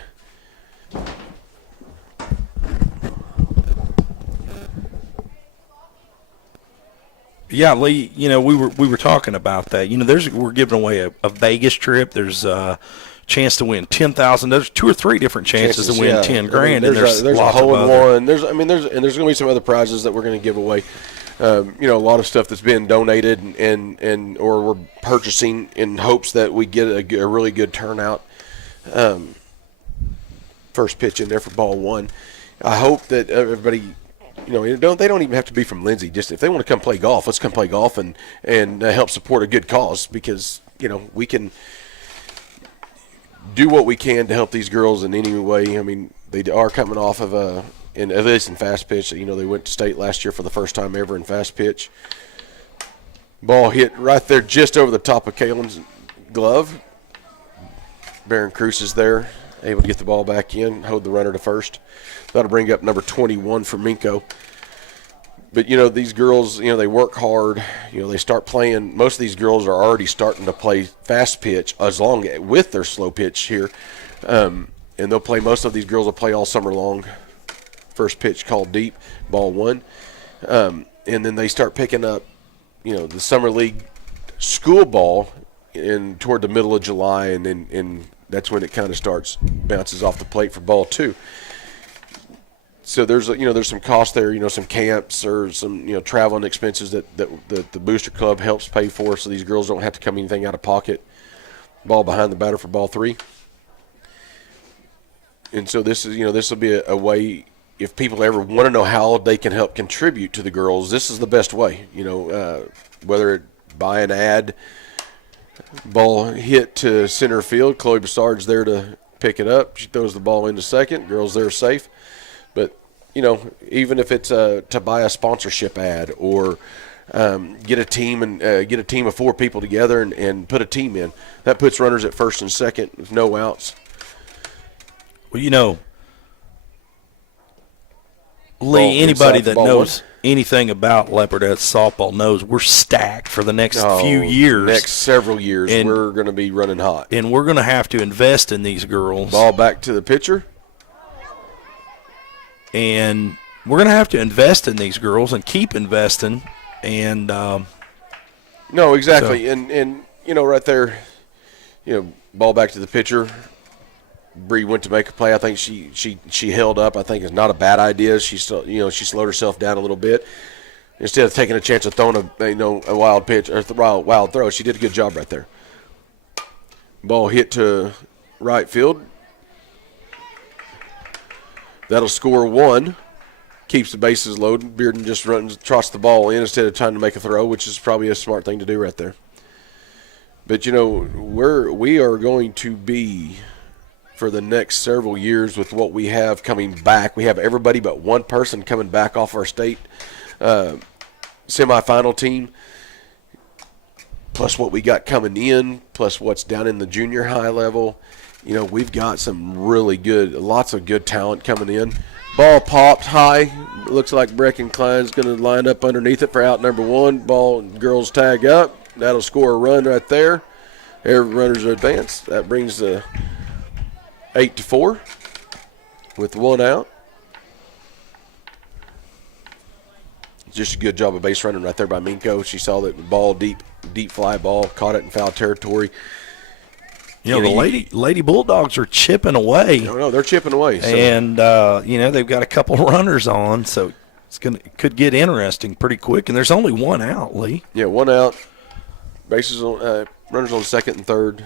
Yeah, Lee, we were talking about that. We're giving away a Vegas trip. There's a chance to win $10,000. There's 2 or 3 different chances to win $10,000. There's a hole in one. There's going to be some other prizes that we're going to give away. A lot of stuff that's been donated and or we're purchasing in hopes that we get a really good turnout. First pitch in there for ball 1. I hope that everybody. They don't even have to be from Lindsay. Just if they want to come play golf, let's come play golf and help support a good cause, because we can. do what we can to help these girls in any way. I mean, they are coming off of at least in fast pitch. You know, they went to state last year for the first time ever in fast pitch. Ball hit right there just over the top of Kaylin's glove. Baron Cruz is there, able to get the ball back in, hold the runner to first. That'll bring up number 21 for Minco. But, you know, these girls, you know, they work hard. You know, they start playing. Most of these girls are already starting to play fast pitch with their slow pitch here. And they'll play, most of these girls will play all summer long. First pitch called deep, ball one. And then they start picking up, you know, the summer league school ball toward the middle of July, and that's when it kind of bounces off the plate for ball two. So there's some cost there, you know, some camps or some, you know, traveling expenses that the booster club helps pay for, so these girls don't have to come anything out of pocket. Ball behind the batter for ball three. And so this will be a way, if people ever want to know how they can help contribute to the girls, this is the best way. You know, whether it buy an ad, ball hit to center field, Chloe Broussard's there to pick it up. She throws the ball into second. Girls there safe. But, you know, even if it's to buy a sponsorship ad or get a team of four people together and put a team in, that puts runners at first and second with no outs. Well, you know, Lee, anybody that knows anything about Leopardettes softball knows we're stacked for the next few years. Next several years, we're going to be running hot. And we're going to have to invest in these girls. Ball back to the pitcher. And we're going to have to invest in these girls and keep investing. And no, exactly. So. And you know, right there, you know, ball back to the pitcher. Bree went to make a play. I think she held up. I think it's not a bad idea. She slowed herself down a little bit instead of taking a chance of throwing a wild pitch or wild throw. She did a good job right there. Ball hit to right field. That'll score one. Keeps the bases loaded. Bearden just trots the ball in instead of trying to make a throw, which is probably a smart thing to do right there. But, you know, we are going to be, for the next several years, with what we have coming back. We have everybody but one person coming back off our state semifinal team, plus what we got coming in, plus what's down in the junior high level. You know, we've got lots of good talent coming in. Ball popped high. Looks like Brecken Klein's going to line up underneath it for out number one. Ball, girls tag up. That'll score a run right there. Every runners are advanced. That brings the 8-4 with one out. Just a good job of base running right there by Minco. She saw that ball, deep fly ball, caught it in foul territory. You know, the Lady Bulldogs are chipping away. No, they're chipping away. So. And, you know, they've got a couple runners on, so could get interesting pretty quick. And there's only one out, Lee. Yeah, one out. Bases on, runners on second and third.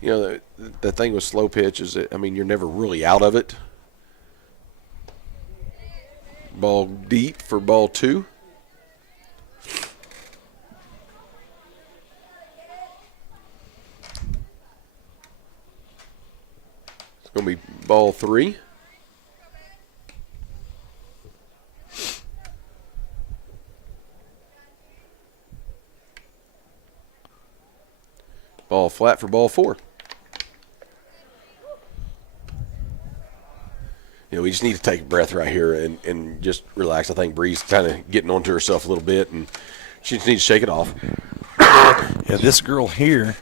You know, the thing with slow pitch is that, I mean, you're never really out of it. Ball deep for ball two. It's going to be ball three. Ball flat for ball four. You know, we just need to take a breath right here and just relax. I think Bree's kind of getting onto herself a little bit, and she just needs to shake it off. Yeah, this girl here.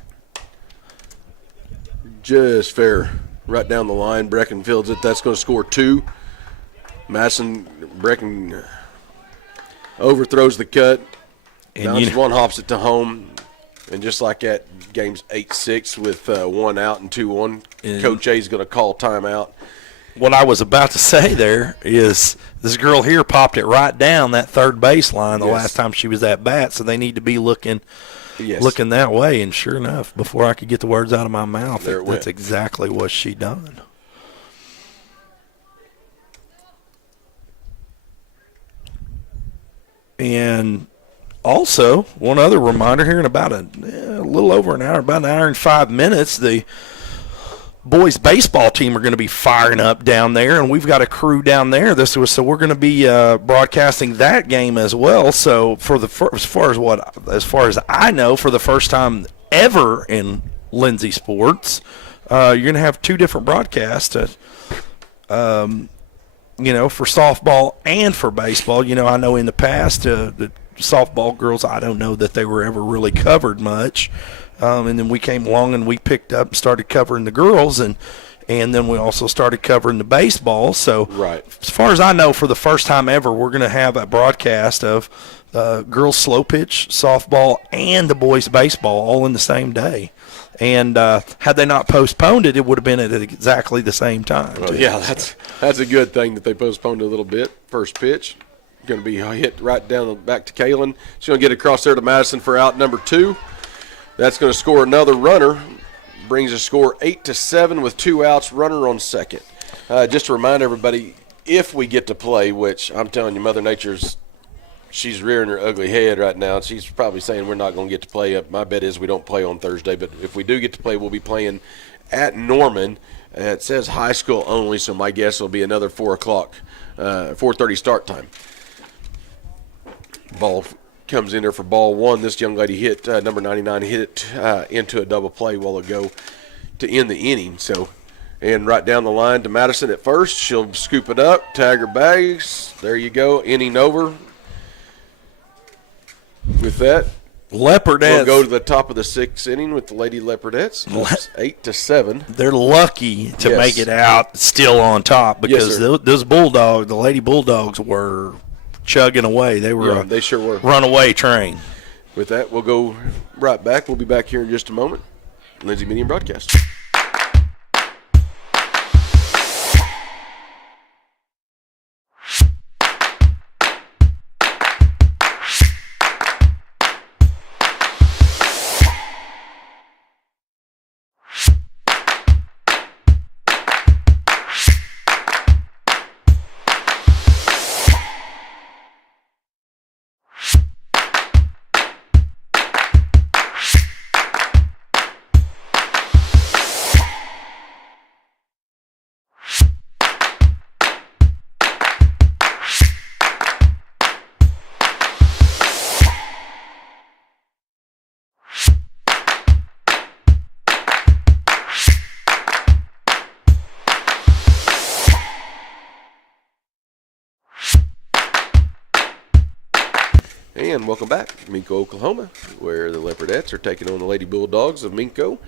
Just fair. Right down the line. Brecken fields it. That's going to score two. Brecken overthrows the cut. Bounces one, hops it to home. And just like that, game's 8-6 with one out and 2-1. Coach A's going to call timeout. What I was about to say there is this girl here popped it right down that third baseline the last time she was at bat, so they need to be looking that way. And sure enough, before I could get the words out of my mouth, that's exactly what she done. And also, one other reminder here in about a little over an hour, about an hour and 5 minutes, the boys baseball team are going to be firing up down there, and we've got a crew down there. So we're going to be broadcasting that game as well. So as far as I know, for the first time ever in Lindsay sports, you're going to have two different broadcasts. For softball and for baseball. I know in the past the softball girls, I don't know that they were ever really covered much. And then we came along and we picked up and started covering the girls, and then we also started covering the baseball. So right. As far as I know, for the first time ever, we're going to have a broadcast of girls slow pitch, softball, and the boys baseball all in the same day. And had they not postponed it, it would have been at exactly the same time. Well, yeah, that's a good thing that they postponed it a little bit. First pitch, going to be hit right down back to Kaylin. She's going to get across there to Madison for out number 2. That's going to score another runner. Brings a score 8-7 with 2 outs, runner on second. Just to remind everybody, if we get to play, which I'm telling you, Mother Nature's she's rearing her ugly head right now. She's probably saying we're not going to get to play. My bet is we don't play on Thursday, but if we do get to play, we'll be playing at Norman. It says high school only, so my guess will be another 4:30 start time. Ball comes in there for ball 1. This young lady hit, number 99, hit it into a double play while ago to end the inning. And right down the line to Madison at first. She'll scoop it up, tag her bags. There you go, inning over. With that, Leopardettes. We'll go to the top of the 6th inning with the Lady Leopardettes. 8-7. They're lucky to make it out still on top because those Bulldogs, the Lady Bulldogs, were chugging away. They were they sure were. Runaway train. With that, we'll go right back. We'll be back here in just a moment. Lindsay Medium Broadcast. And welcome back to Minco, Oklahoma, where the Leopardettes are taking on the Lady Bulldogs of Minco.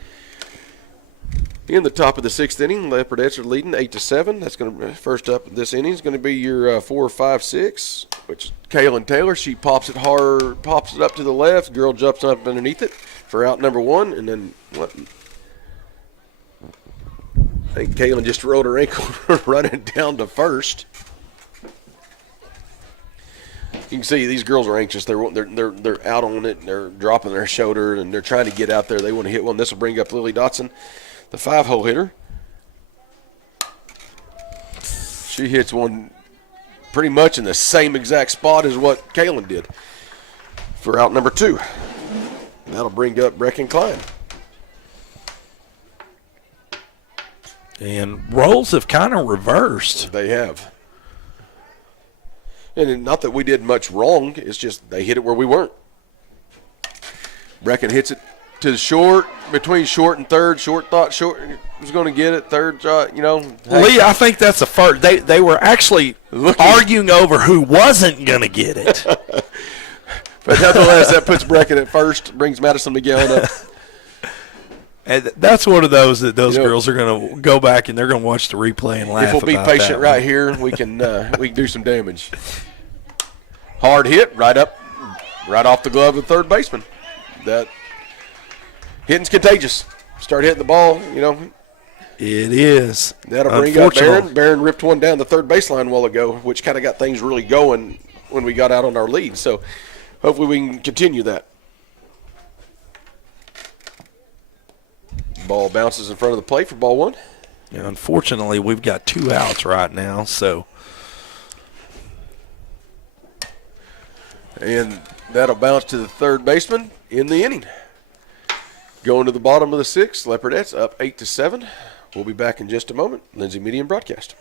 In the top of the 6th inning, Leopardettes are leading 8-7. That's going to first up this inning is going to be your 4-5-6, which is Kaylin Taylor. She pops it hard, pops it up to the left. Girl jumps up underneath it for out number 1, and then what? I think Kaylin just rolled her ankle running down to first. You can see these girls are anxious. They're out on it. And they're dropping their shoulder, and they're trying to get out there. They want to hit one. This will bring up Lily Dotson, the 5-hole hitter. She hits one pretty much in the same exact spot as what Kaylin did for out number 2. That'll bring up Brecken Klein. And roles have kind of reversed. They have. And not that we did much wrong. It's just they hit it where we weren't. Brecken hits it to the short, between short and third. Short thought short was going to get it. Third, Lee, I think that's the first. They were actually arguing over who wasn't going to get it. But nonetheless, that puts Brecken at first, brings Madison McGowan up. And that's one of those that those girls are going to go back and they're going to watch the replay and laugh. If we'll be patient right here, we can do some damage. Hard hit, right off the glove of the third baseman. That hitting's contagious. Start hitting the ball, It is. That'll bring up Barron. Barron ripped one down the third baseline a while ago, which kind of got things really going when we got out on our lead. So hopefully we can continue that. Ball bounces in front of the plate for ball 1. Yeah, unfortunately, we've got 2 outs right now, so. And that'll bounce to the third baseman in the inning. Going to the bottom of the 6th, Leopardettes up 8-7 We'll be back in just a moment. Lindsay Media and Broadcast.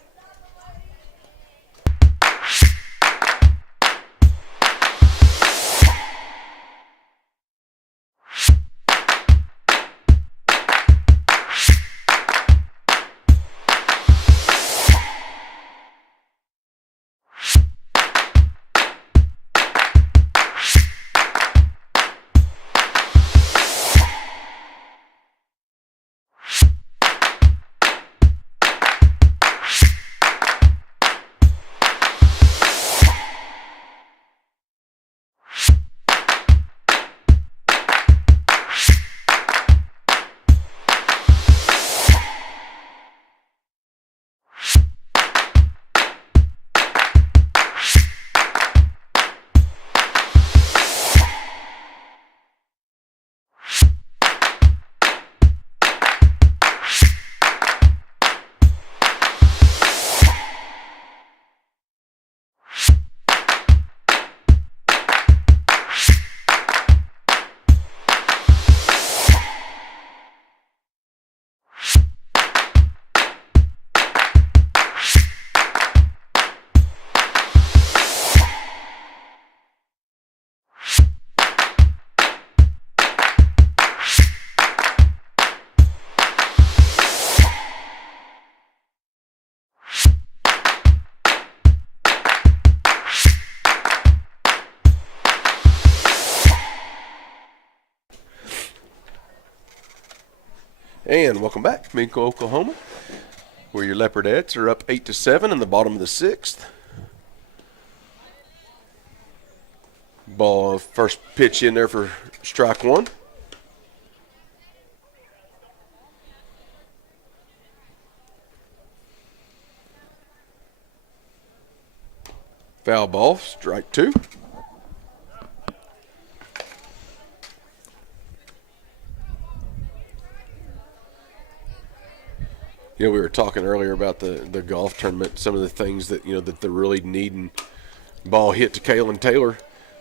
And welcome back, Minco, Oklahoma, where your Leopardettes are up 8-7 in the bottom of the 6th. Ball, first pitch in there for strike one. Foul ball, strike two. You know, we were talking earlier about the golf tournament, some of the things that, you know, that they're really needing. Ball hit to Kaylin Taylor.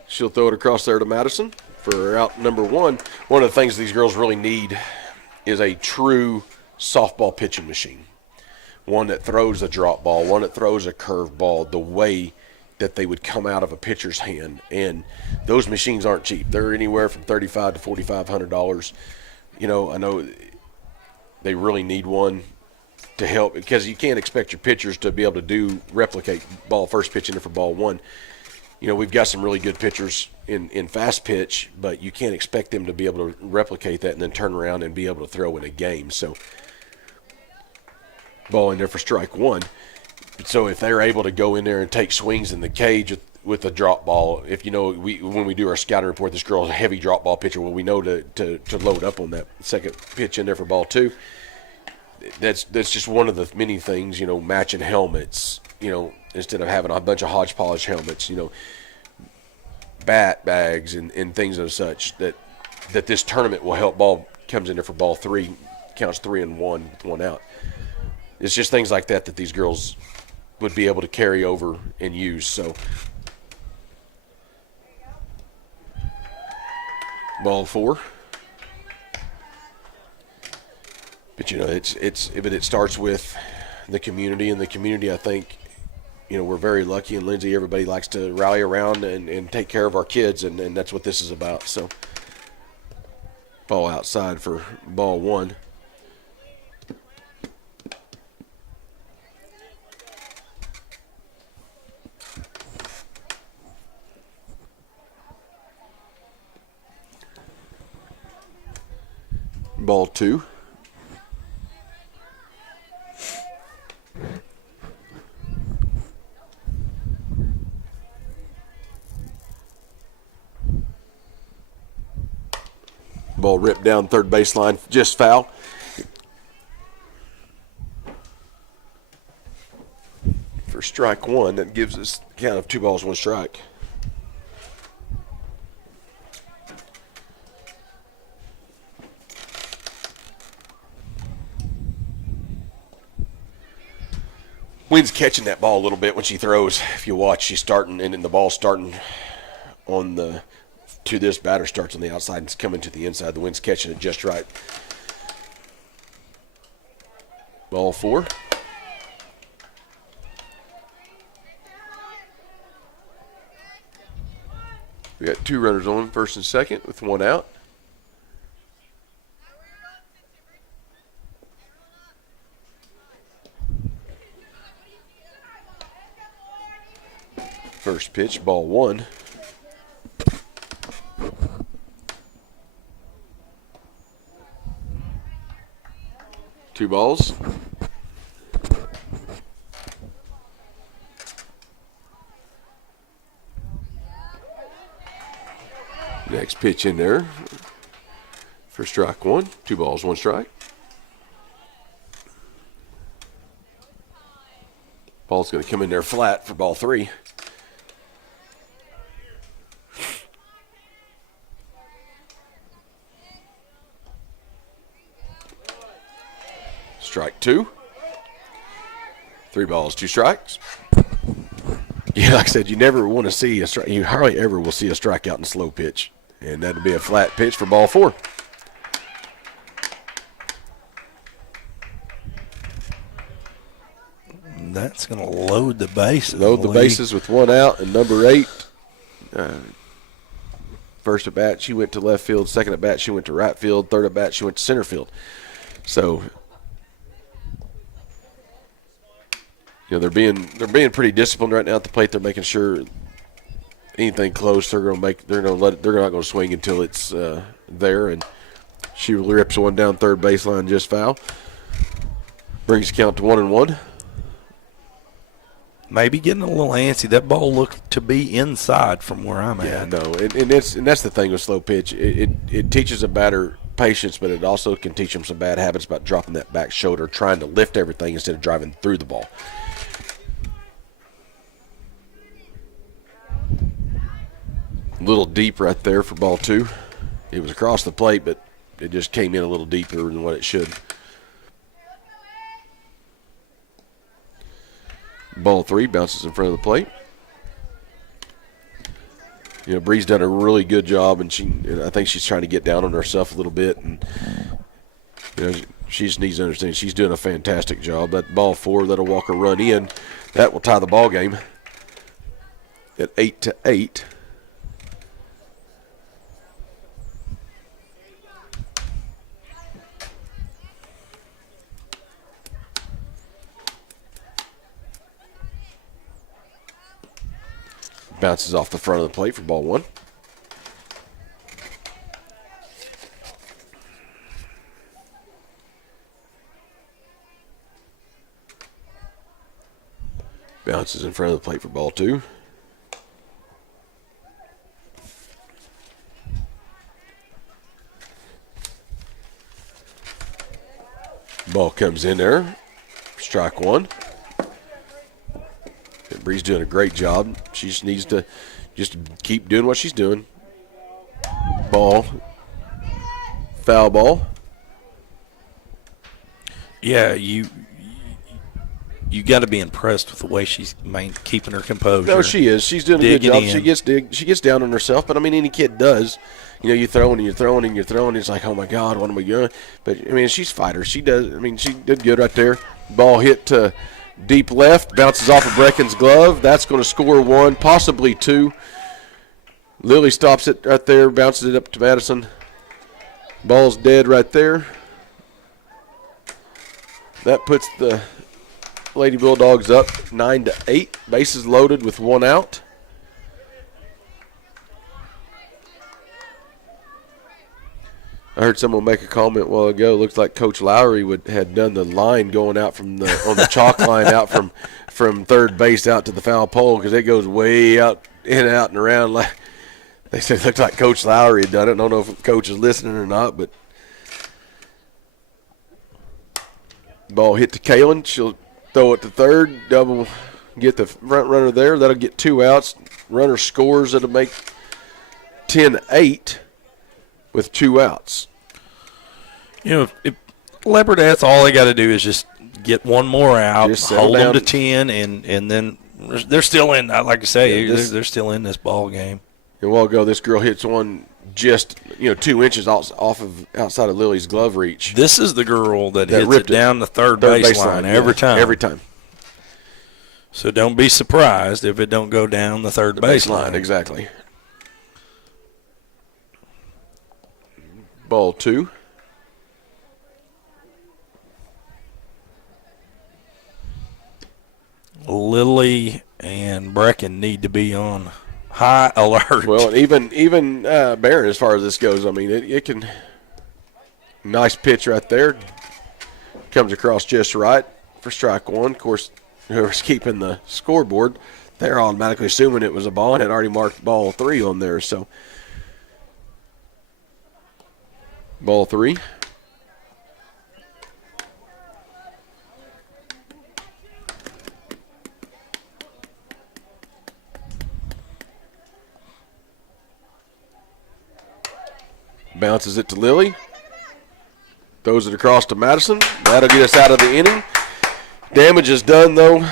She'll throw it across there to Madison for out number one. One of the things these girls really need is a true softball pitching machine. One that throws a drop ball, one that throws a curve ball the way that they would come out of a pitcher's hand. And those machines aren't cheap. They're anywhere from $3,500 to $4,500. You know, I know they really need one to help, because you can't expect your pitchers to be able to replicate ball first pitch in there for ball one. You know, we've got some really good pitchers in fast pitch, but you can't expect them to be able to replicate that and then turn around and be able to throw in a game. So ball in there for strike one. So if they're able to go in there and take swings in the cage with a drop ball, if you know, when we do our scouting report, this girl's a heavy drop ball pitcher, well, we know to load up on that second pitch in there for ball two. That's just one of the many things, you know, matching helmets, you know, instead of having a bunch of hodgepodge helmets, you know, bat bags and things of such that this tournament will help. Ball comes in there for ball three, counts 3-1 with one out. It's just things like that these girls would be able to carry over and use. So ball four. But, you know, it starts with the community, and the community, I think, you know, we're very lucky, and Lindsay, everybody likes to rally around and take care of our kids, and that's what this is about. So ball outside for ball one. Ball two. Ball ripped down third baseline, just foul. For strike one, that gives us a count of 2 balls, 1 strike. Wynn's catching that ball a little bit when she throws. If you watch, she's starting, and then the ball's starting on the to this batter starts on the outside and it's coming to the inside. The Wynn's catching it just right. Ball 4. We got 2 runners on, first and second, with 1 out. First pitch, ball 1. Two balls. Next pitch in there for strike 1. 2 balls, 1 strike. Ball's going to come in there flat for ball 3. Strike 2. 3 balls, 2 strikes. Yeah, like I said, you never want to see a strike. You hardly ever will see a strikeout in a slow pitch. And that'll be a flat pitch for ball 4. That's going to load the bases. Load the bases with 1 out, and number 8. First at bat, she went to left field. Second at bat, she went to right field. Third at bat, she went to center field. So, you know, they're being pretty disciplined right now at the plate. They're making sure anything close, they're not going to swing until it's there. And she rips one down third baseline just foul. Brings the count to 1-1. Maybe getting a little antsy. That ball looked to be inside from where I'm at. Yeah, no, and that's the thing with slow pitch. It teaches a batter patience, but it also can teach them some bad habits about dropping that back shoulder, trying to lift everything instead of driving through the ball. A little deep right there for ball 2. It was across the plate, but it just came in a little deeper than what it should. Ball 3 bounces in front of the plate. You know, Bree's done a really good job, and I think she's trying to get down on herself a little bit, and you know, she just needs to understand she's doing a fantastic job. That ball 4, that'll walk a run in. That will tie the ball game at 8-8. Bounces off the front of the plate for ball 1. Bounces in front of the plate for ball 2. Ball comes in there. Strike 1. Bree's doing a great job. She just needs to keep doing what she's doing. Ball. Foul ball. Yeah, you got to be impressed with the way she's keeping her composure. No, she is. She's doing a good job. She gets down on herself, but I mean, any kid does. You know, you throw and you're throwing and you're throwing. It's like, oh my God, what am I doing? But I mean, she's a fighter. She does. I mean, she did good right there. Ball hit to deep left, bounces off of Brecken's glove. That's going to score 1, possibly 2. Lily stops it right there, bounces it up to Madison. Ball's dead right there. That puts the Lady Bulldogs up 9-8. Bases loaded with 1 out. I heard someone make a comment a while ago. Looks like Coach Lowry had done the line going out on the chalk line out from third base out to the foul pole, because it goes way out in and out and around. Like they said, it looked like Coach Lowry had done it. I don't know if Coach is listening or not, but ball hit to Kaylin. She'll throw it to third. Double, get the front runner there. That'll get 2 outs. Runner scores. That'll make 10-8. With 2 outs. You know, if Leopardettes, all they got to do is just get 1 more out, hold them to 10, and then they're still in. Like I say, they're still in this ball game. a while ago, this girl hits one just 2 inches outside of Lily's glove reach. This is the girl that hits it down the third baseline every time. Every time. So don't be surprised if it don't go down the third baseline. Exactly. Ball 2. Lily and Brecken need to be on high alert. Well, even Barron, as far as this goes, I mean, it can. Nice pitch right there. Comes across just right for strike one. Of course, whoever's keeping the scoreboard, they're automatically assuming it was a ball and had already marked ball 3 on there. So, ball 3. Bounces it to Lily. Throws it across to Madison. That'll get us out of the inning. Damage is done, though.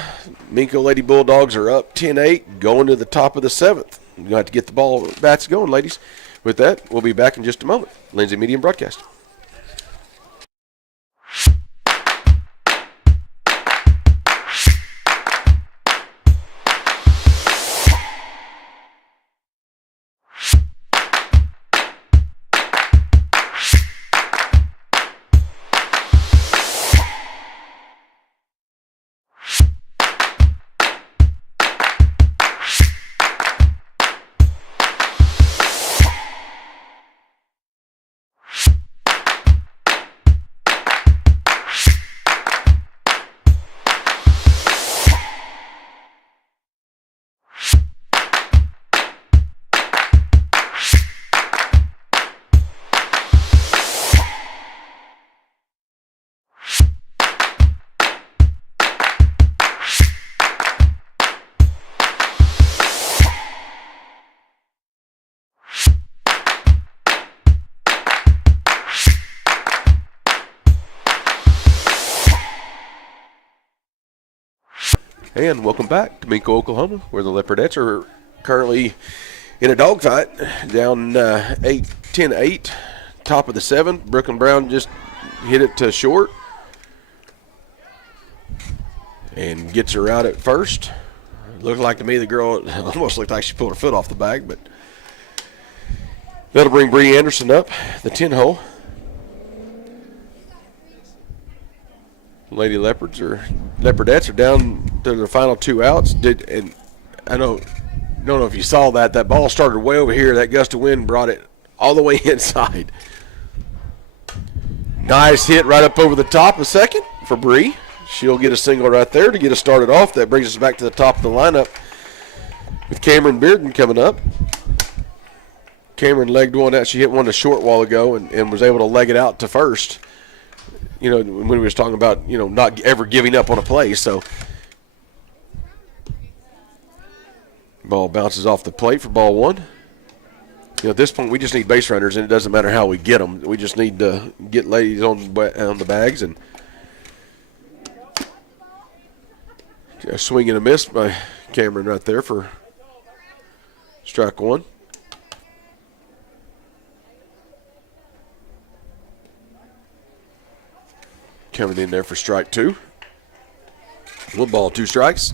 Minco Lady Bulldogs are up 10-8, going to the top of the 7th. You're going to have to get the bats going, ladies. With that, we'll be back in just a moment. Lindsay Medium Broadcast. And welcome back to Minco, Oklahoma, where the Leopardettes are currently in a dogfight, down 10-8, top of the 7th. Brooklyn Brown just hit it to short and gets her out at first. Looked like to me the girl almost looked like she pulled her foot off the bag, but that'll bring Bree Anderson up, the 10-hole. Lady Leopardettes are down to their final 2 outs. And I don't know if you saw that. That ball started way over here. That gust of wind brought it all the way inside. Nice hit right up over the top of second for Bree. She'll get a single right there to get us started off. That brings us back to the top of the lineup with Cameron Bearden coming up. Cameron legged one out. She hit one a short while ago and was able to leg it out to first. When we was talking about, not ever giving up on a play. So, ball bounces off the plate for ball 1. At this point, we just need base runners, and it doesn't matter how we get them. We just need to get ladies on the bags. And a swing and a miss by Cameron right there for strike 1. Coming in there for strike 2. 1 ball, 2 strikes.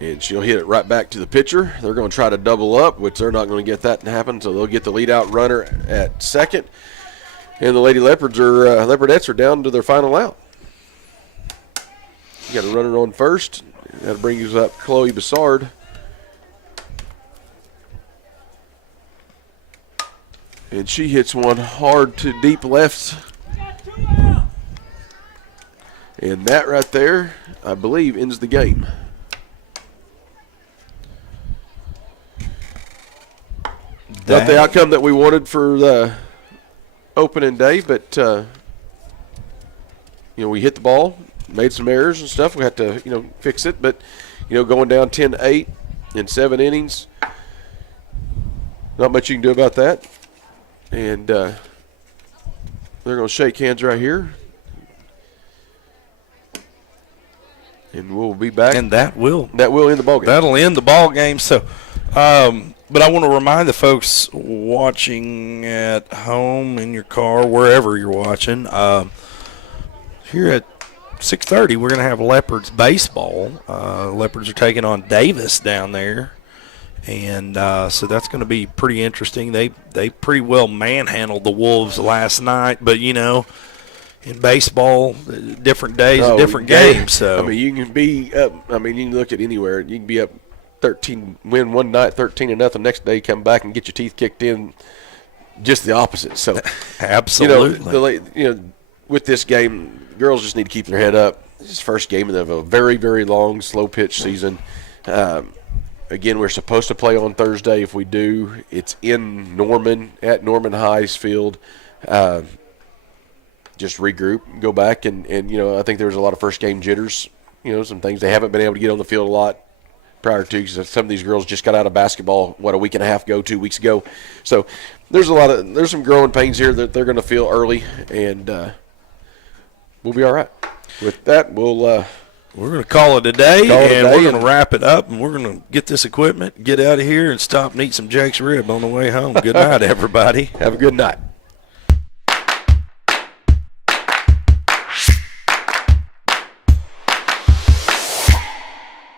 And she'll hit it right back to the pitcher. They're going to try to double up, which they're not going to get that to happen, so they'll get the lead out runner at second. And the Lady Leopardettes are down to their final out. You got a runner on first. That brings up Chloe Bassard. And she hits one hard to deep left. And that right there, I believe, ends the game. Not the outcome that we wanted for the opening day, but, we hit the ball, made some errors and stuff. We had to, fix it. But, going down 10-8 in 7 innings, not much you can do about that. And they're going to shake hands right here. and we'll be back. And that will end the ball game. That'll end the ball game. So, but I want to remind the folks watching at home, in your car, wherever you're watching, here at 6:30, we're going to have Leopards baseball. Leopards are taking on Davis down there. And so that's going to be pretty interesting. They pretty well manhandled the Wolves last night, but in baseball, different days, different games. So I mean, you can be up. I mean, you can look at anywhere. You can be up 13, win one night 13-0. Next day, come back and get your teeth kicked in. Just the opposite. So absolutely, with this game, girls just need to keep their head up. This is the first game of a very, very long, slow pitch season. Again, we're supposed to play on Thursday. If we do, it's in Norman, at Norman High's field. Just regroup, go back, and I think there was a lot of first-game jitters, some things they haven't been able to get on the field a lot prior to, because some of these girls just got out of basketball, a week and a half ago, 2 weeks ago. So there's some growing pains here that they're going to feel early, and we'll be all right. With that, we're going to call it a day, and we're going to wrap it up, and we're going to get this equipment, get out of here, and stop and eat some Jake's rib on the way home. Good night, everybody. Have a good night.